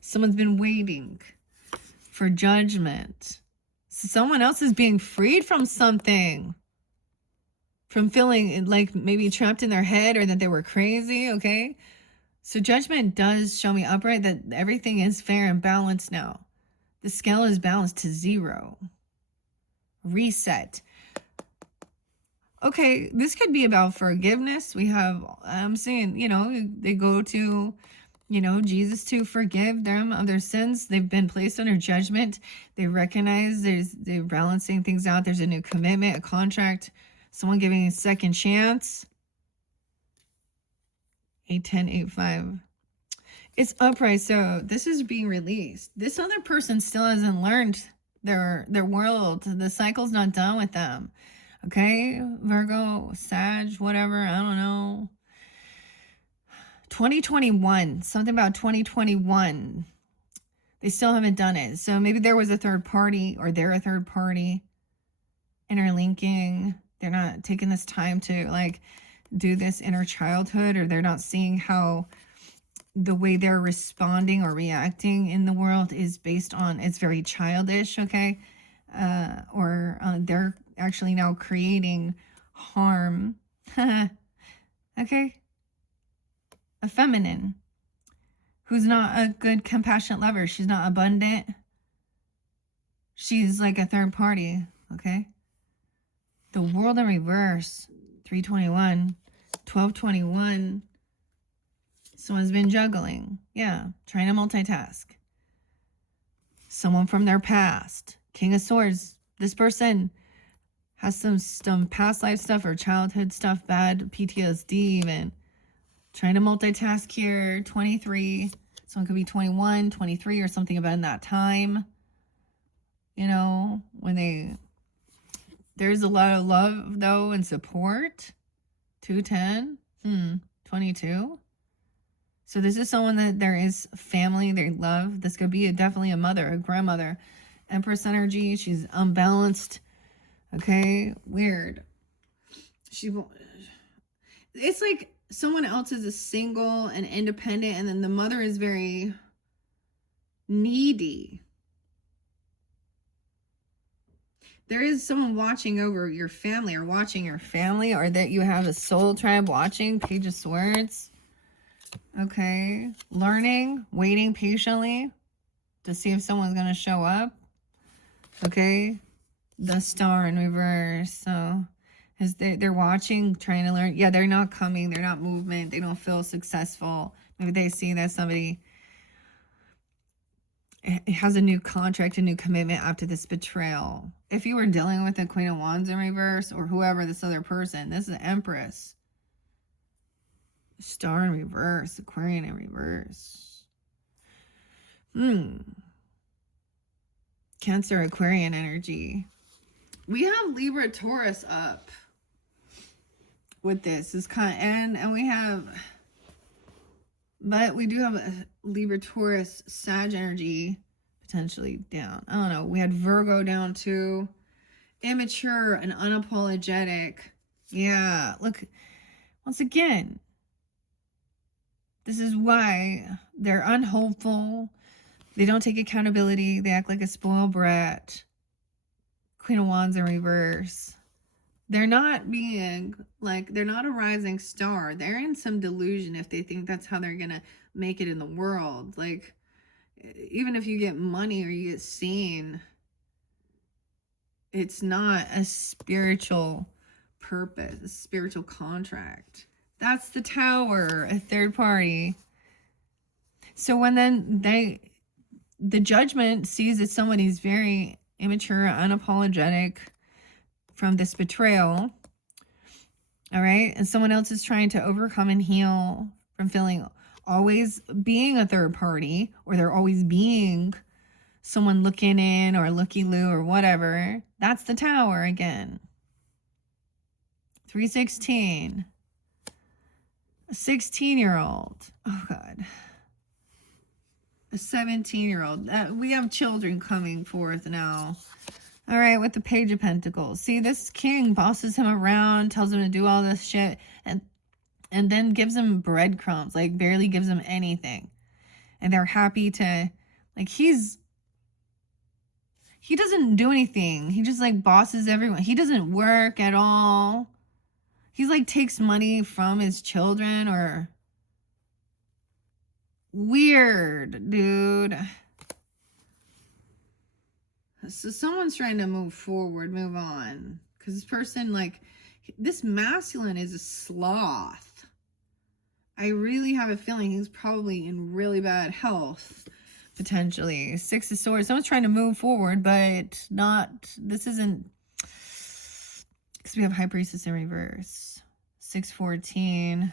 Someone's been waiting for judgment. So someone else is being freed from something. From feeling like maybe trapped in their head or that they were crazy, okay? So judgment does show me upright that everything is fair and balanced now. The scale is balanced to 0. Reset. Okay, this could be about forgiveness. We have, I'm saying, they go to, Jesus to forgive them of their sins. They've been placed under judgment. They recognize they're balancing things out. There's a new commitment, a contract, someone giving a second chance. 81085. It's upright, so this is being released. This other person still hasn't learned their world. The cycle's not done with them. Okay, Virgo, Sag, whatever, I don't know. 2021, something about 2021. They still haven't done it. So maybe there was a third party, or they're a third party interlinking. They're not taking this time to like do this inner childhood, or they're not seeing how the way they're responding or reacting in the world is based on, it's very childish, okay? Or they're actually now creating harm. Okay? A feminine who's not a good compassionate lover. She's not abundant. She's like a third party, okay? The world in reverse, 321, 1221. Someone's been juggling. Yeah, trying to multitask. Someone from their past. King of Swords. This person has some past life stuff or childhood stuff, bad PTSD even. Trying to multitask here. 23. Someone could be 21, 23, or something about in that time. When there's a lot of love, though, and support. 210. 22. So this is someone that there is family, they love. This could be definitely a mother, a grandmother. Empress energy, she's unbalanced. Okay, weird. It's like someone else is a single and independent, and then the mother is very needy. There is someone watching over your family, or watching your family, or that you have a soul tribe watching. Page of Swords. Okay, learning, waiting patiently to see if someone's going to show up. Okay, the Star in reverse. So as they're watching, trying to learn. Yeah, they're not coming. They're not movement. They don't feel successful. Maybe they see that somebody has a new contract, a new commitment after this betrayal. If you were dealing with the Queen of Wands in reverse, or whoever, this other person, this is the Empress. Star in reverse, Aquarian in reverse. Cancer, Aquarian energy. We have Libra, Taurus up with this. Is kind and we have, but we do have a Libra, Taurus, Sag energy potentially down. I don't know. We had Virgo down too. Immature and unapologetic. Yeah, look, once again, this is why they're unhopeful. They don't take accountability. They act like a spoiled brat. Queen of Wands in reverse. They're not being, like, they're not a rising star. They're in some delusion if they think that's how they're going to make it in the world. Like, even if you get money or you get seen, it's not a spiritual purpose, a spiritual contract. That's the Tower, a third party. So when then the judgment sees that someone is very immature, unapologetic from this betrayal, all right, and someone else is trying to overcome and heal from feeling always being a third party, or they're always being someone looking in or looky-loo or whatever. That's the Tower again. 316. A 16-year-old. Oh, God. A 17-year-old. We have children coming forth now. All right, with the Page of Pentacles. See, this king bosses him around, tells him to do all this shit, and then gives him breadcrumbs, like barely gives him anything. And they're happy to, like, he doesn't do anything. He just, like, bosses everyone. He doesn't work at all. He's, like, takes money from his children, or... Weird, dude. So someone's trying to move forward, move on. Because this person, like, this masculine is a sloth. I really have a feeling he's probably in really bad health, potentially. 6 of Swords. Someone's trying to move forward, but not, this isn't, because we have High Priestess in reverse. 614.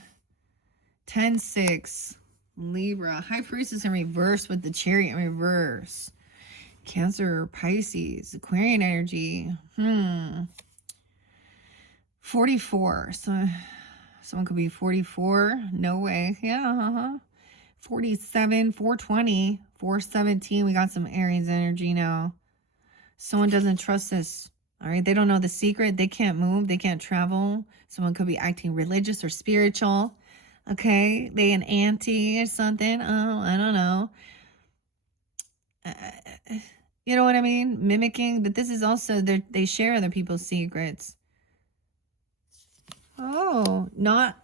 10-6. Libra. High Priestess in reverse with the Chariot in reverse. Cancer, Pisces, Aquarian energy. 44. So someone could be 44. No way. Yeah, 47, 420, 417. We got some Aries energy now. Someone doesn't trust this. All right. They don't know the secret. They can't move. They can't travel. Someone could be acting religious or spiritual. Okay. They an auntie or something. Oh, I don't know. You know what I mean? Mimicking, but this is also, they share other people's secrets. Oh, not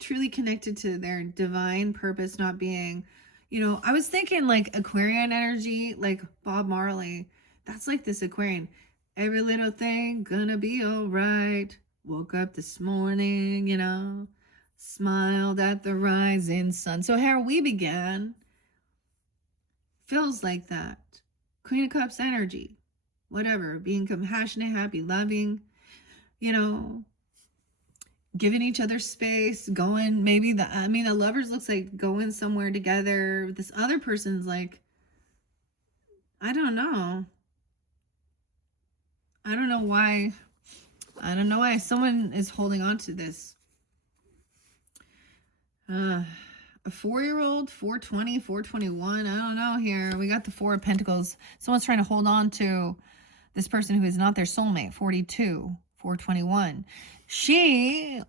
truly connected to their divine purpose, not being, you know, I was thinking like Aquarian energy, like Bob Marley. That's like this Aquarian. Every little thing gonna be all right. Woke up this morning, you know, smiled at the rising sun. So how we began feels like that. Queen of Cups energy, whatever, being compassionate, happy, loving, you know, giving each other space, going, maybe the lovers looks like going somewhere together. This other person's like, I don't know why. I don't know why someone is holding on to this. A 4-year-old, 420, 421. I don't know here. We got the 4 of Pentacles. Someone's trying to hold on to this person who is not their soulmate. 42, 421. She,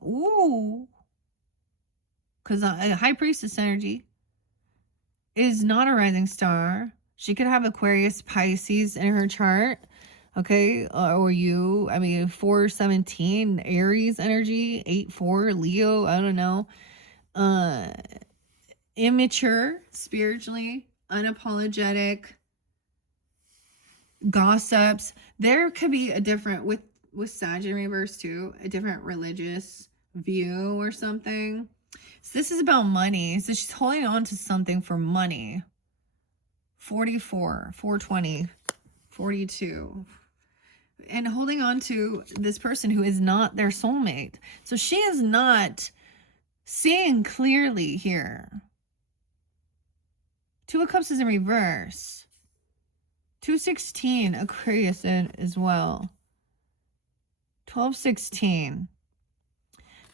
because a High Priestess energy is not a rising star. She could have Aquarius, Pisces in her chart. Okay, or you, 417, Aries energy, 8-4, Leo, I don't know. Immature, spiritually, unapologetic, gossips. There could be a different, with Sag in reverse too, a different religious view or something. So this is about money. So she's holding on to something for money. 44, 420, 42. And holding on to this person who is not their soulmate. So she is not seeing clearly here. Two of Cups is in reverse. 216, Aquarius as well. 1216.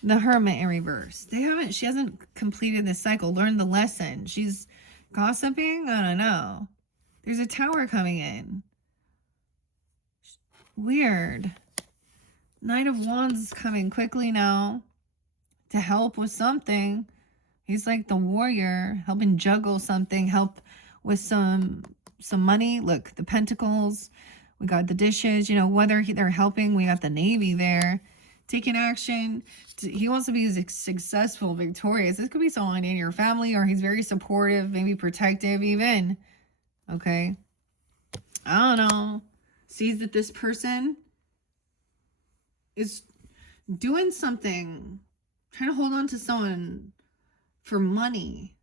The Hermit in reverse. She hasn't completed this cycle, learned the lesson. She's gossiping? I don't know. There's a Tower coming in. Weird. Knight of Wands is coming quickly now to help with something. He's like the warrior, helping juggle something, help with some money. Look, the Pentacles. We got the dishes. You know, whether they're helping, we got the Navy there. Taking action. He wants to be successful, victorious. This could be someone in your family, or he's very supportive, maybe protective even. Okay. I don't know. Sees that this person is doing something, trying to hold on to someone for money.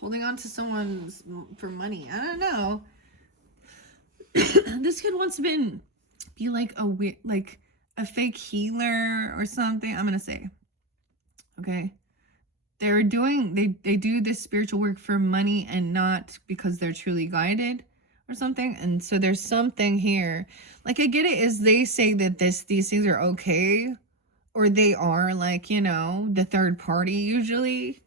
Holding on to someone for money. I don't know. This kid wants to be like a fake healer or something. I'm gonna say, okay, they do this spiritual work for money and not because they're truly guided or something. And so there's something here. Like, I get it is they say that these things are okay, or they are, like, you know, the third party usually.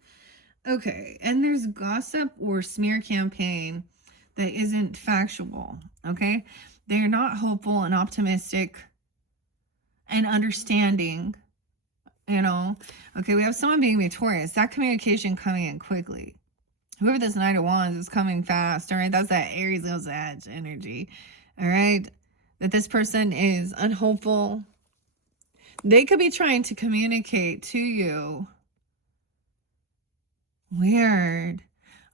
Okay, and there's gossip or smear campaign that isn't factual. Okay, they're not hopeful and optimistic and understanding, you know. Okay, we have someone being victorious. That communication coming in quickly. Whoever this Knight of Wands is coming fast, all right? That's that Aries, Leo, Sag energy, all right? That this person is unhopeful. They could be trying to communicate to you. Weird.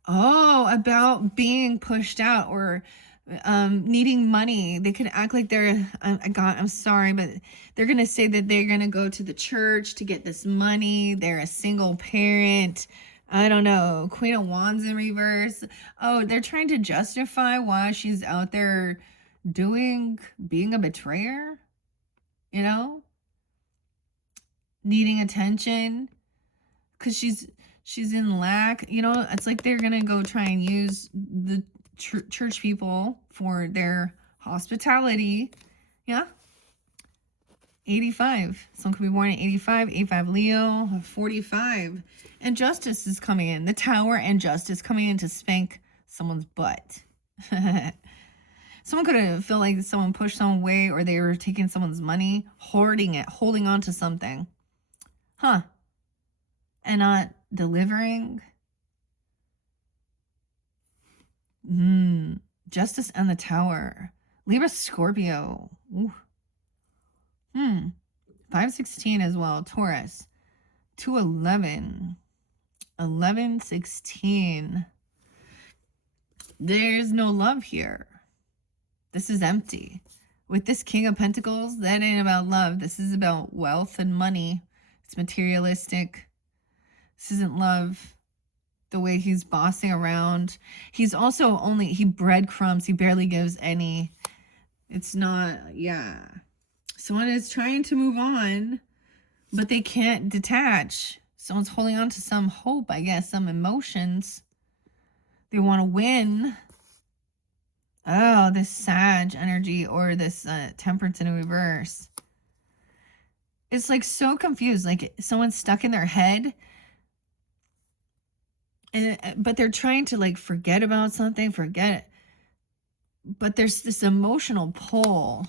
Oh, about being pushed out or needing money. They could act like they're, I'm sorry, but they're going to say that they're going to go to the church to get this money. They're a single parent. I don't know. Queen of Wands in reverse. Oh, they're trying to justify why she's out there being a betrayer, you know? Needing attention because she's in lack, you know. It's like they're gonna go try and use the church people for their hospitality. Yeah. 85. Someone could be born in 85. 85 Leo. 45. And Justice is coming in. The Tower and Justice coming in to spank someone's butt. Someone could have felt like someone pushed someone away, or they were taking someone's money, hoarding it, holding on to something. Huh. And not delivering. Justice and the Tower. Libra, Scorpio. Ooh. 516 as well. Taurus. 211. 1116. There's no love here. This is empty. With this King of Pentacles, that ain't about love. This is about wealth and money. It's materialistic. This isn't love. The way he's bossing around. He's also he breadcrumbs. He barely gives any. It's not, yeah. Someone is trying to move on, but they can't detach. Someone's holding on to some hope, I guess, some emotions. They want to win. Oh, this Sag energy, or this Temperance in reverse. It's like so confused. Like someone's stuck in their head. But they're trying to like forget about something, but there's this emotional pull.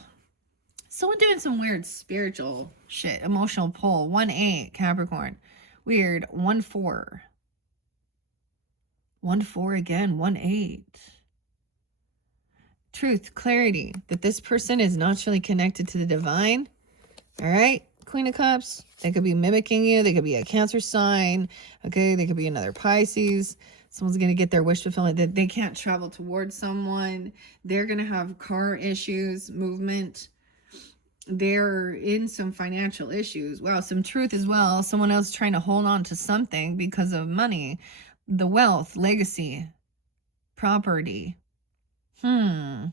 Someone doing some weird spiritual shit, emotional pull. 1-8 Capricorn. Weird. 1-4. 1-4 again. 1-8. Truth, clarity, that this person is naturally connected to the divine. All right. Queen of Cups. They could be mimicking you. They could be a Cancer sign. Okay. They could be another Pisces. Someone's going to get their wish fulfillment. That they can't travel towards someone. They're going to have car issues, movement. They're in some financial issues. Wow. Some truth as well. Someone else trying to hold on to something because of money, the wealth, legacy, property. 410.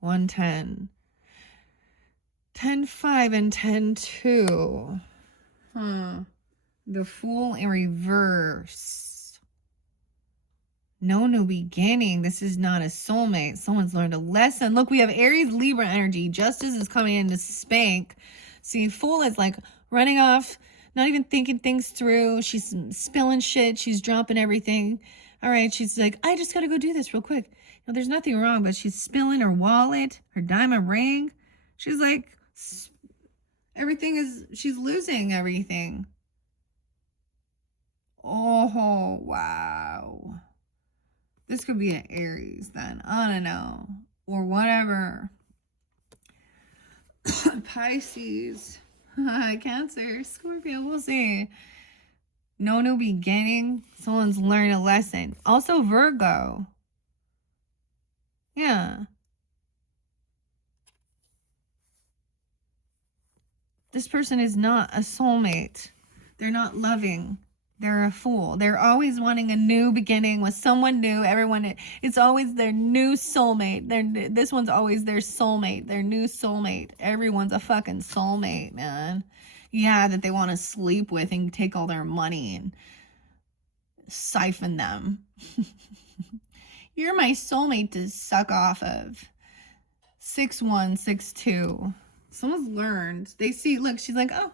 110. 10-5 and 10-2. The Fool in reverse. No new beginning. This is not a soulmate. Someone's learned a lesson. Look, we have Aries, Libra energy. Justice is coming in to spank. See, Fool is like running off, not even thinking things through. She's spilling shit. She's dropping everything. All right, she's like, I just got to go do this real quick. No, there's nothing wrong, but she's spilling her wallet, her diamond ring. She's like, she's losing everything. Oh, wow. This could be an Aries then. I don't know. Or whatever. Pisces. Cancer. Scorpio. We'll see. No new beginning. Someone's learned a lesson. Also Virgo. Yeah. This person is not a soulmate. They're not loving. They're a fool. They're always wanting a new beginning with someone new. It's always their new soulmate. This one's always their soulmate, their new soulmate. Everyone's a fucking soulmate, man. Yeah, that they want to sleep with and take all their money and siphon them. You're my soulmate to suck off of. 6162. Someone's learned. They see, look, she's like, oh,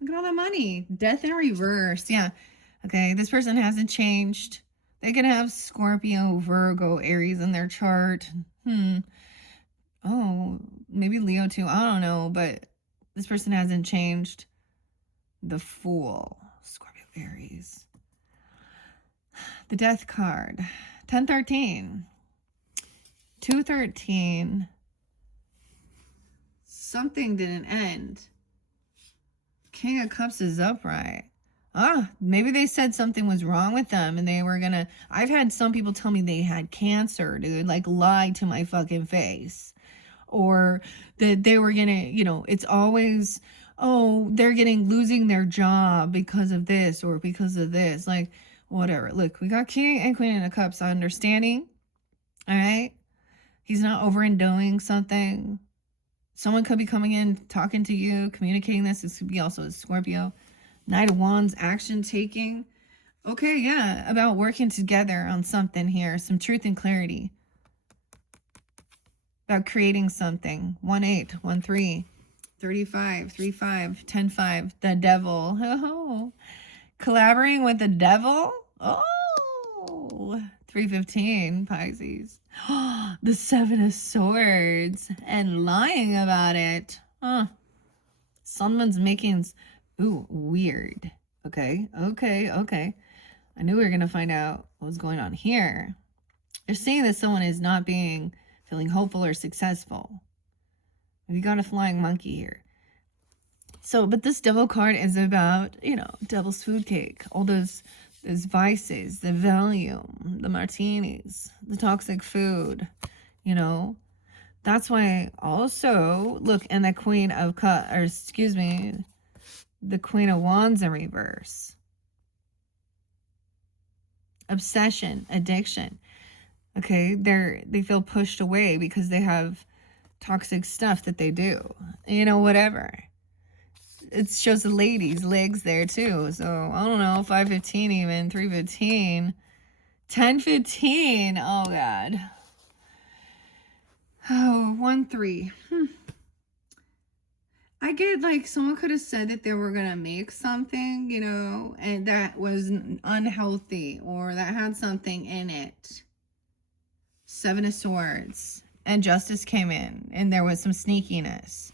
look at all that money. Death in reverse. Yeah. Okay, this person hasn't changed. They could have Scorpio, Virgo, Aries in their chart. Oh, maybe Leo too. I don't know, but this person hasn't changed. The Fool. Scorpio, Aries. The Death card. 1013. 213. Something didn't end. King of Cups is upright. Maybe they said something was wrong with them and they were gonna. I've had some people tell me they had cancer, dude, like lie to my fucking face. Or that they were gonna, it's always, oh, they're losing their job because of this or because of this. Like, whatever. Look, we got King and Queen of Cups understanding. All right. He's not overdoing something. Someone could be coming in, talking to you, communicating this. This could be also a Scorpio. Knight of Wands, action taking. Okay, yeah, about working together on something here. Some truth and clarity. About creating something. 1-8, 1-3, 35, 3-5, 10-5. The Devil. Oh. Collaborating with the Devil? Oh. 315, Pisces. The Seven of Swords. And lying about it. Someone's making... Ooh, weird. Okay. I knew we were going to find out what was going on here. They're saying that someone is not feeling hopeful or successful. We got a flying monkey here. So, but this Devil card is about, devil's food cake. All those vices, the Valium, the martinis, the toxic food, That's why also, look, and the Queen of Cups, or excuse me, the Queen of Wands in reverse. Obsession, addiction. Okay, they feel pushed away because they have toxic stuff that they do. Whatever. It shows the ladies' legs there too. So, I don't know, 515 even, 315, 1015. Oh, God. Oh, 1-3. I get like someone could have said that they were going to make something, and that was unhealthy or that had something in it. 7 of Swords. And Justice came in and there was some sneakiness.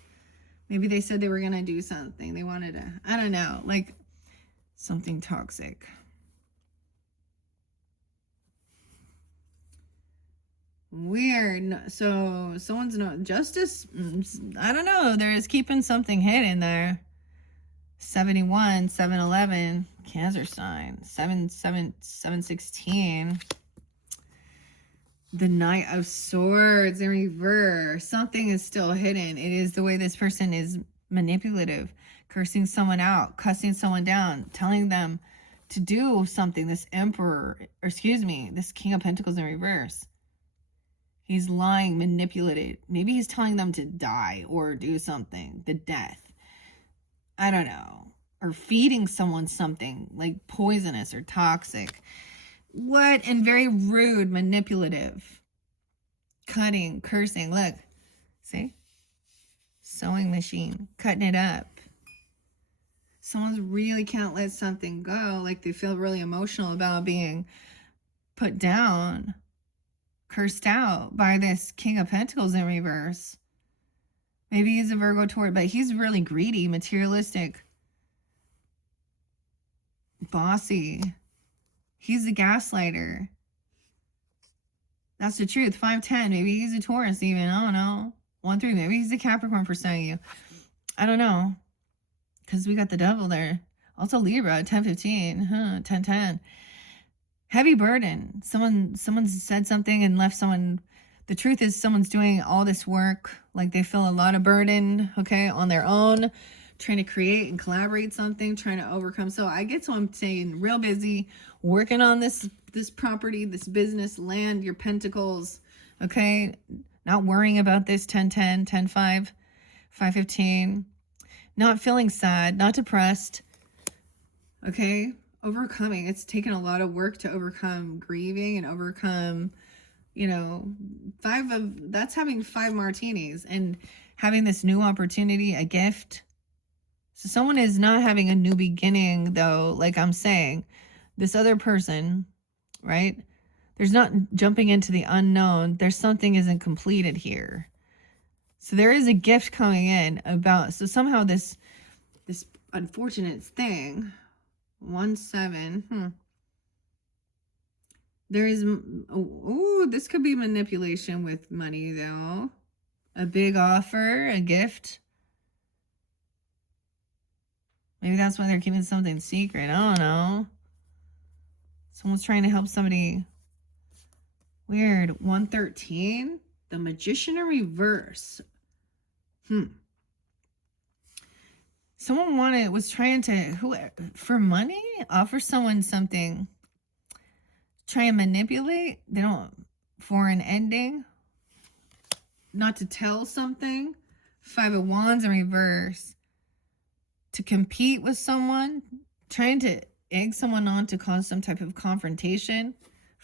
Maybe they said they were going to do something. They wanted to, I don't know, like something toxic. Weird. So someone's Justice, I don't know, there is keeping something hidden there. 71, 711, Cancer sign. 716. The Knight of Swords in reverse. Something is still hidden. It is the way this person is manipulative, cursing someone out, cussing someone down, telling them to do something. This this King of Pentacles in reverse. He's lying, manipulated. Maybe he's telling them to die or do something. The death. I don't know. or feeding someone something like poisonous or toxic. What? And very rude, manipulative, cutting, cursing. Look, see? Sewing machine, cutting it up. Someone really can't let something go. Like they feel really emotional about being put down, cursed out by this King of Pentacles in reverse. Maybe he's a Virgo Taurus, but he's really greedy, materialistic, bossy. He's the gaslighter. That's the truth. 5'10". Maybe he's a Taurus even. I don't know. 1-3. Maybe he's a Capricorn for some of you. I don't know. Because we got the devil there. Also Libra, 10-15. 10-10. Heavy burden. Someone said something and left someone. The truth is someone's doing all this work. Like they feel a lot of burden, okay, on their own. Trying to create and collaborate something. Trying to overcome. So I get so I'm saying real busy. Working on this property, this business, land, your pentacles. Okay. Not worrying about this 10-10, 10-5, 5-15. Not feeling sad. Not depressed. Okay. Overcoming. It's taken a lot of work to overcome grieving and overcome, you know, that's having 5 martinis and having this new opportunity, a gift. So someone is not having a new beginning though, like I'm saying. This other person, right? There's not jumping into the unknown. There's something isn't completed here. So there is a gift coming in about, so somehow this unfortunate thing, 1-7, there is, oh, this could be manipulation with money though. A big offer, a gift. Maybe that's why they're keeping something secret. I don't know. Someone's trying to help somebody. Weird. 113. The Magician in reverse. Someone was trying to, for money, offer someone something. Try and manipulate. They don't, for an ending. Not to tell something. 5 of Wands in reverse. To compete with someone. Trying to egg someone on to cause some type of confrontation.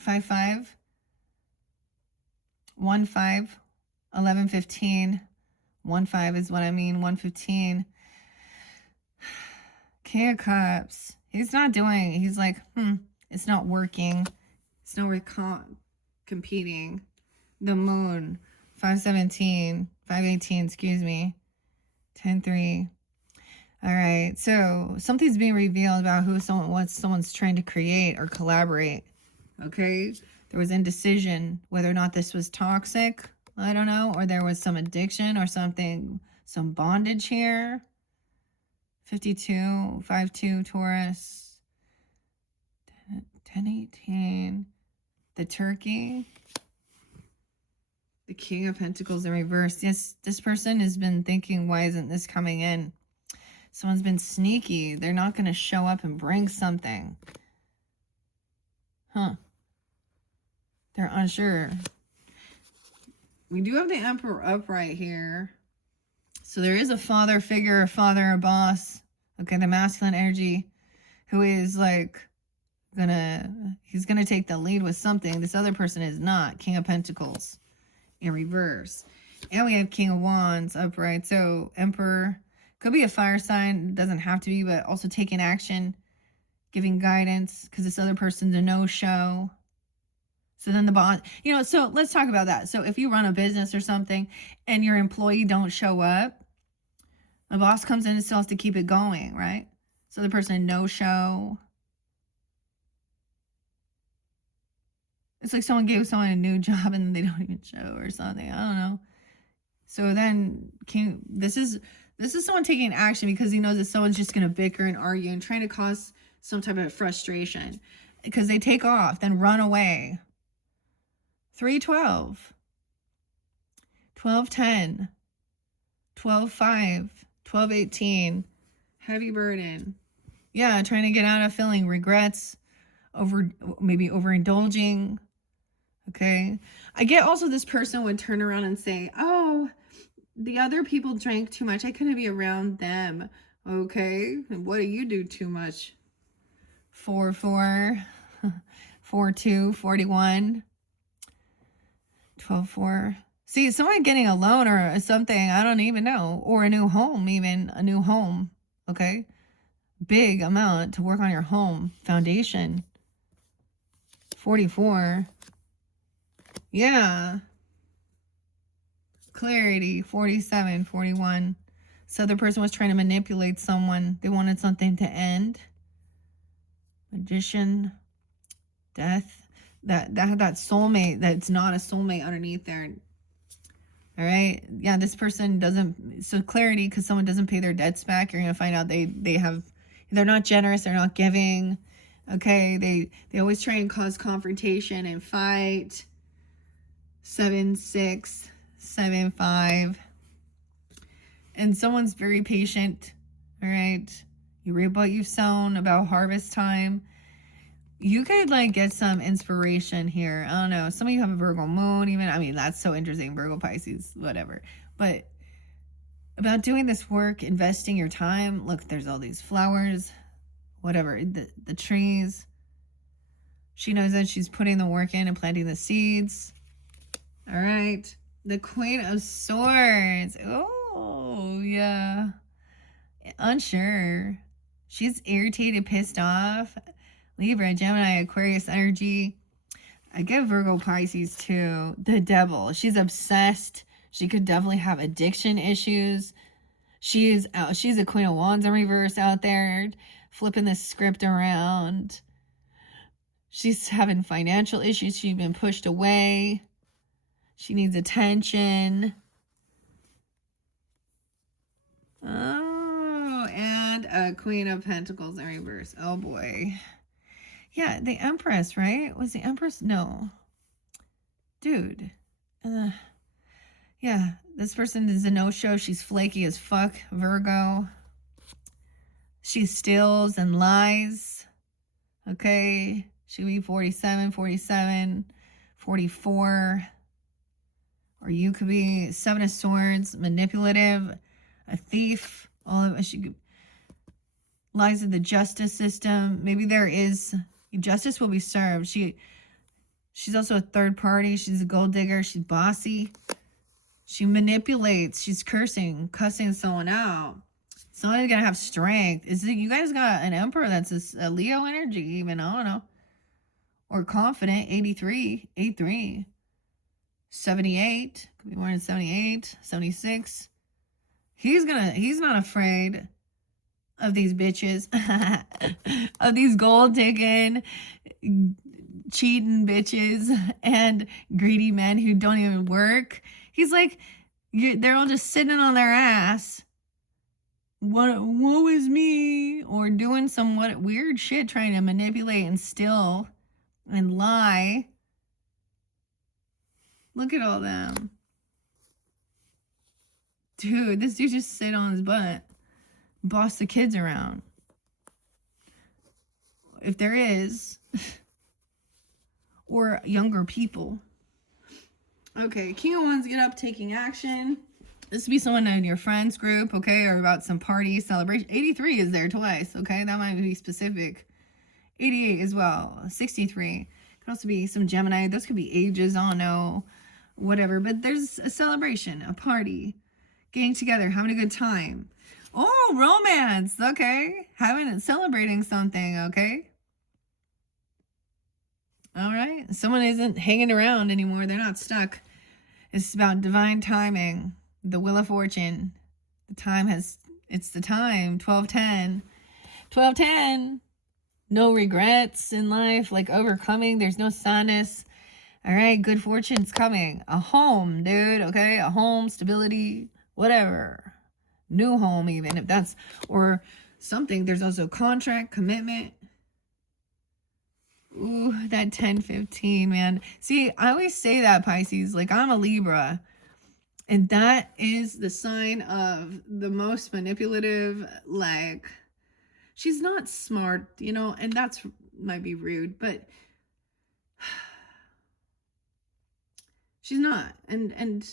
5-5. 1-5. 11-15. 1-5 is what I mean. 1-15. King of Cups. He's not doing. He's like, it's not working. It's not worth competing. The Moon. 5-17. 5-18. Excuse me. 10-3. All right. So something's being revealed about what someone's trying to create or collaborate. Okay. There was indecision whether or not this was toxic. I don't know. Or there was some addiction or something, some bondage here. 52, 5-2 Taurus. 10-18. The Turkey. The King of Pentacles in reverse. Yes, this person has been thinking, why isn't this coming in? Someone's been sneaky. They're not going to show up and bring something. They're unsure. We do have the Emperor upright here. So there is a father figure, a father, a boss. Okay, the masculine energy who is like he's gonna take the lead with something. This other person is not. King of Pentacles in reverse. And we have King of Wands upright. So Emperor could be a fire sign. Doesn't have to be, but also taking action, giving guidance because this other person's a no-show. So then the boss, so let's talk about that. So if you run a business or something and your employee don't show up, a boss comes in and still has to keep it going, right? So the person no show. It's like someone gave someone a new job and they don't even show or something. I don't know. So then this is someone taking action because he knows that someone's just going to bicker and argue and trying to cause some type of frustration because they take off, then run away. 3-12. 12-10. 12-5. 12-18. Heavy burden. Yeah, trying to get out of feeling regrets, maybe overindulging. Okay. I get also this person would turn around and say, oh, the other people drank too much. I couldn't be around them. Okay, what do you do too much? 4-4, 4-2, 41, 12-4. See, someone getting a loan or something, I don't even know, or a new home, even a new home. Okay, big amount to work on your home foundation. 44. Yeah. Clarity. 47, 41. So the person was trying to manipulate someone. They wanted something to end. Magician. Death. That soulmate. That's not a soulmate underneath there. All right. Yeah, this person doesn't. So clarity, because someone doesn't pay their debts back. You're gonna find out they're not generous. They're not giving. Okay. They always try and cause confrontation and fight. 7-6, 7-5. And someone's very patient. All right. You read what you've sown about harvest time. You could like get some inspiration here. I don't know. Some of you have a Virgo moon, even. I mean, that's so interesting. Virgo, Pisces, whatever. But about doing this work, investing your time. Look, there's all these flowers, whatever, the trees. She knows that she's putting the work in and planting the seeds. All right. The Queen of Swords. Oh, yeah. Unsure. She's irritated, pissed off. Libra, Gemini, Aquarius energy. I get Virgo, Pisces too. The Devil. She's obsessed. She could definitely have addiction issues. She's a Queen of Wands in reverse out there, flipping the script around. She's having financial issues. She's been pushed away. She needs attention. Oh, and a Queen of Pentacles in reverse. Oh boy. Yeah, the Empress, right? Was the Empress? No. Dude. Yeah, this person is a no-show. She's flaky as fuck, Virgo. She steals and lies. Okay. She could be 47, 47, 44. Or you could be 7 of Swords, manipulative, a thief. All of she could, lies in the justice system. Maybe there is justice will be served. She's also a third party. She's a gold digger. She's bossy. She manipulates. She's cussing someone out. Someone's gonna have strength. You guys got an Emperor that's a Leo energy, even, I don't know. Or confident, 83, 83. 78, could be more than 78, 76. He's not afraid of these bitches, of these gold digging, cheating bitches and greedy men who don't even work. He's like, they're all just sitting on their ass. Woe is me, or doing some weird shit, trying to manipulate and steal and lie. Look at all them. Dude, this dude just sit on his butt. Boss the kids around. If there is. Or younger people. Okay, King of Wands, get up, taking action. This would be someone in your friends group, okay? Or about some party, celebration. 83 is there twice, okay? That might be specific. 88 as well. 63. Could also be some Gemini. Those could be ages, I don't know. Whatever, but there's a celebration, a party, getting together, having a good time. Oh, romance, okay, celebrating something, okay. All right, someone isn't hanging around anymore. They're not stuck. It's about divine timing, the Wheel of Fortune. It's the time. 12-10. 12-10. No regrets in life, like overcoming. There's no sadness. All right, good fortune's coming. A home, dude, okay? A home, stability, whatever. New home, even, if that's, or something. There's also contract, commitment. Ooh, that 10-15, man. See, I always say that, Pisces, like, I'm a Libra. And that is the sign of the most manipulative, like, she's not smart, you know, and that's might be rude, but she's not. And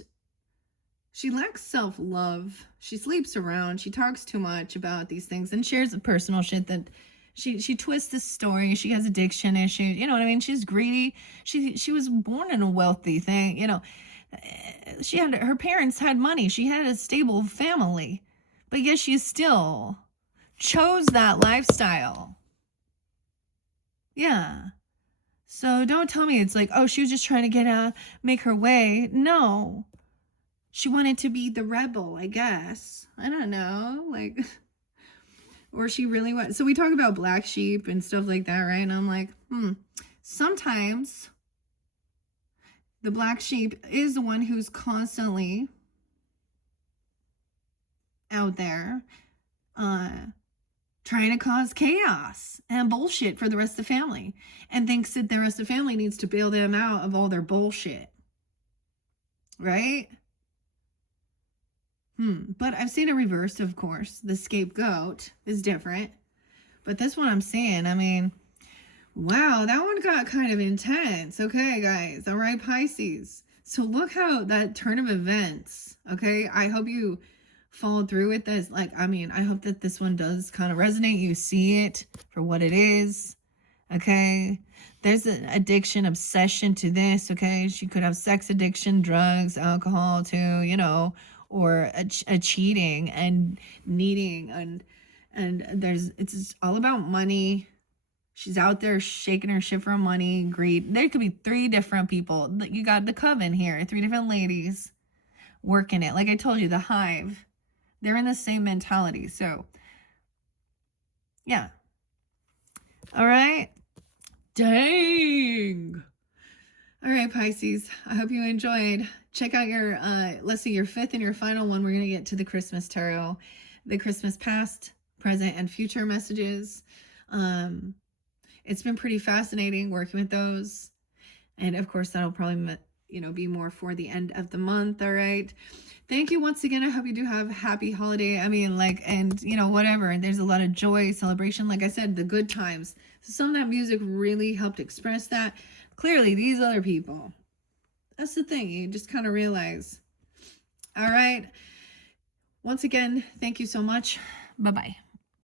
She lacks self-love. She sleeps around. She talks too much about these things and shares the personal shit that she twists the story. She has addiction issues. You know what I mean? She's greedy. She was born in a wealthy thing. You know, she had, her parents had money. She had a stable family, but yet she still chose that lifestyle. Yeah. So don't tell me it's like, oh, she was just trying to get out, make her way. No. She wanted to be the rebel, I guess. I don't know. Like, or she really went. So we talk about black sheep and stuff like that, right? And I'm like, sometimes the black sheep is the one who's constantly out there trying to cause chaos and bullshit for the rest of the family, and thinks that the rest of the family needs to bail them out of all their bullshit. Right? But I've seen a reverse, of course. The scapegoat is different. But this one I'm seeing, I mean, wow, that one got kind of intense. Okay, guys. All right, Pisces. So look how that turn of events, okay? I hope you followed through with this. Like, I mean, I hope that this one does kind of resonate. You see it for what it is, okay? There's an addiction, obsession to this, okay? She could have sex addiction, drugs, alcohol too, you know, or a cheating and needing, and there's, it's all about money. She's out there shaking her shit for money, greed. There could be 3 different people. You got the coven here, 3 different ladies working it. Like I told you, the hive, they're in the same mentality. So yeah. All right. Dang. All right, Pisces, I hope you enjoyed. Check out your, let's see, your 5th and your final one. We're going to get to the Christmas tarot, the Christmas past, present, and future messages. It's been pretty fascinating working with those. And of course, that'll probably, you know, be more for the end of the month. All right. Thank you once again. I hope you do have a happy holiday. I mean, like, and you know, whatever. There's a lot of joy, celebration. Like I said, the good times. So some of that music really helped express that. Clearly, these other people, that's the thing. You just kind of realize. All right. Once again, thank you so much. Bye-bye.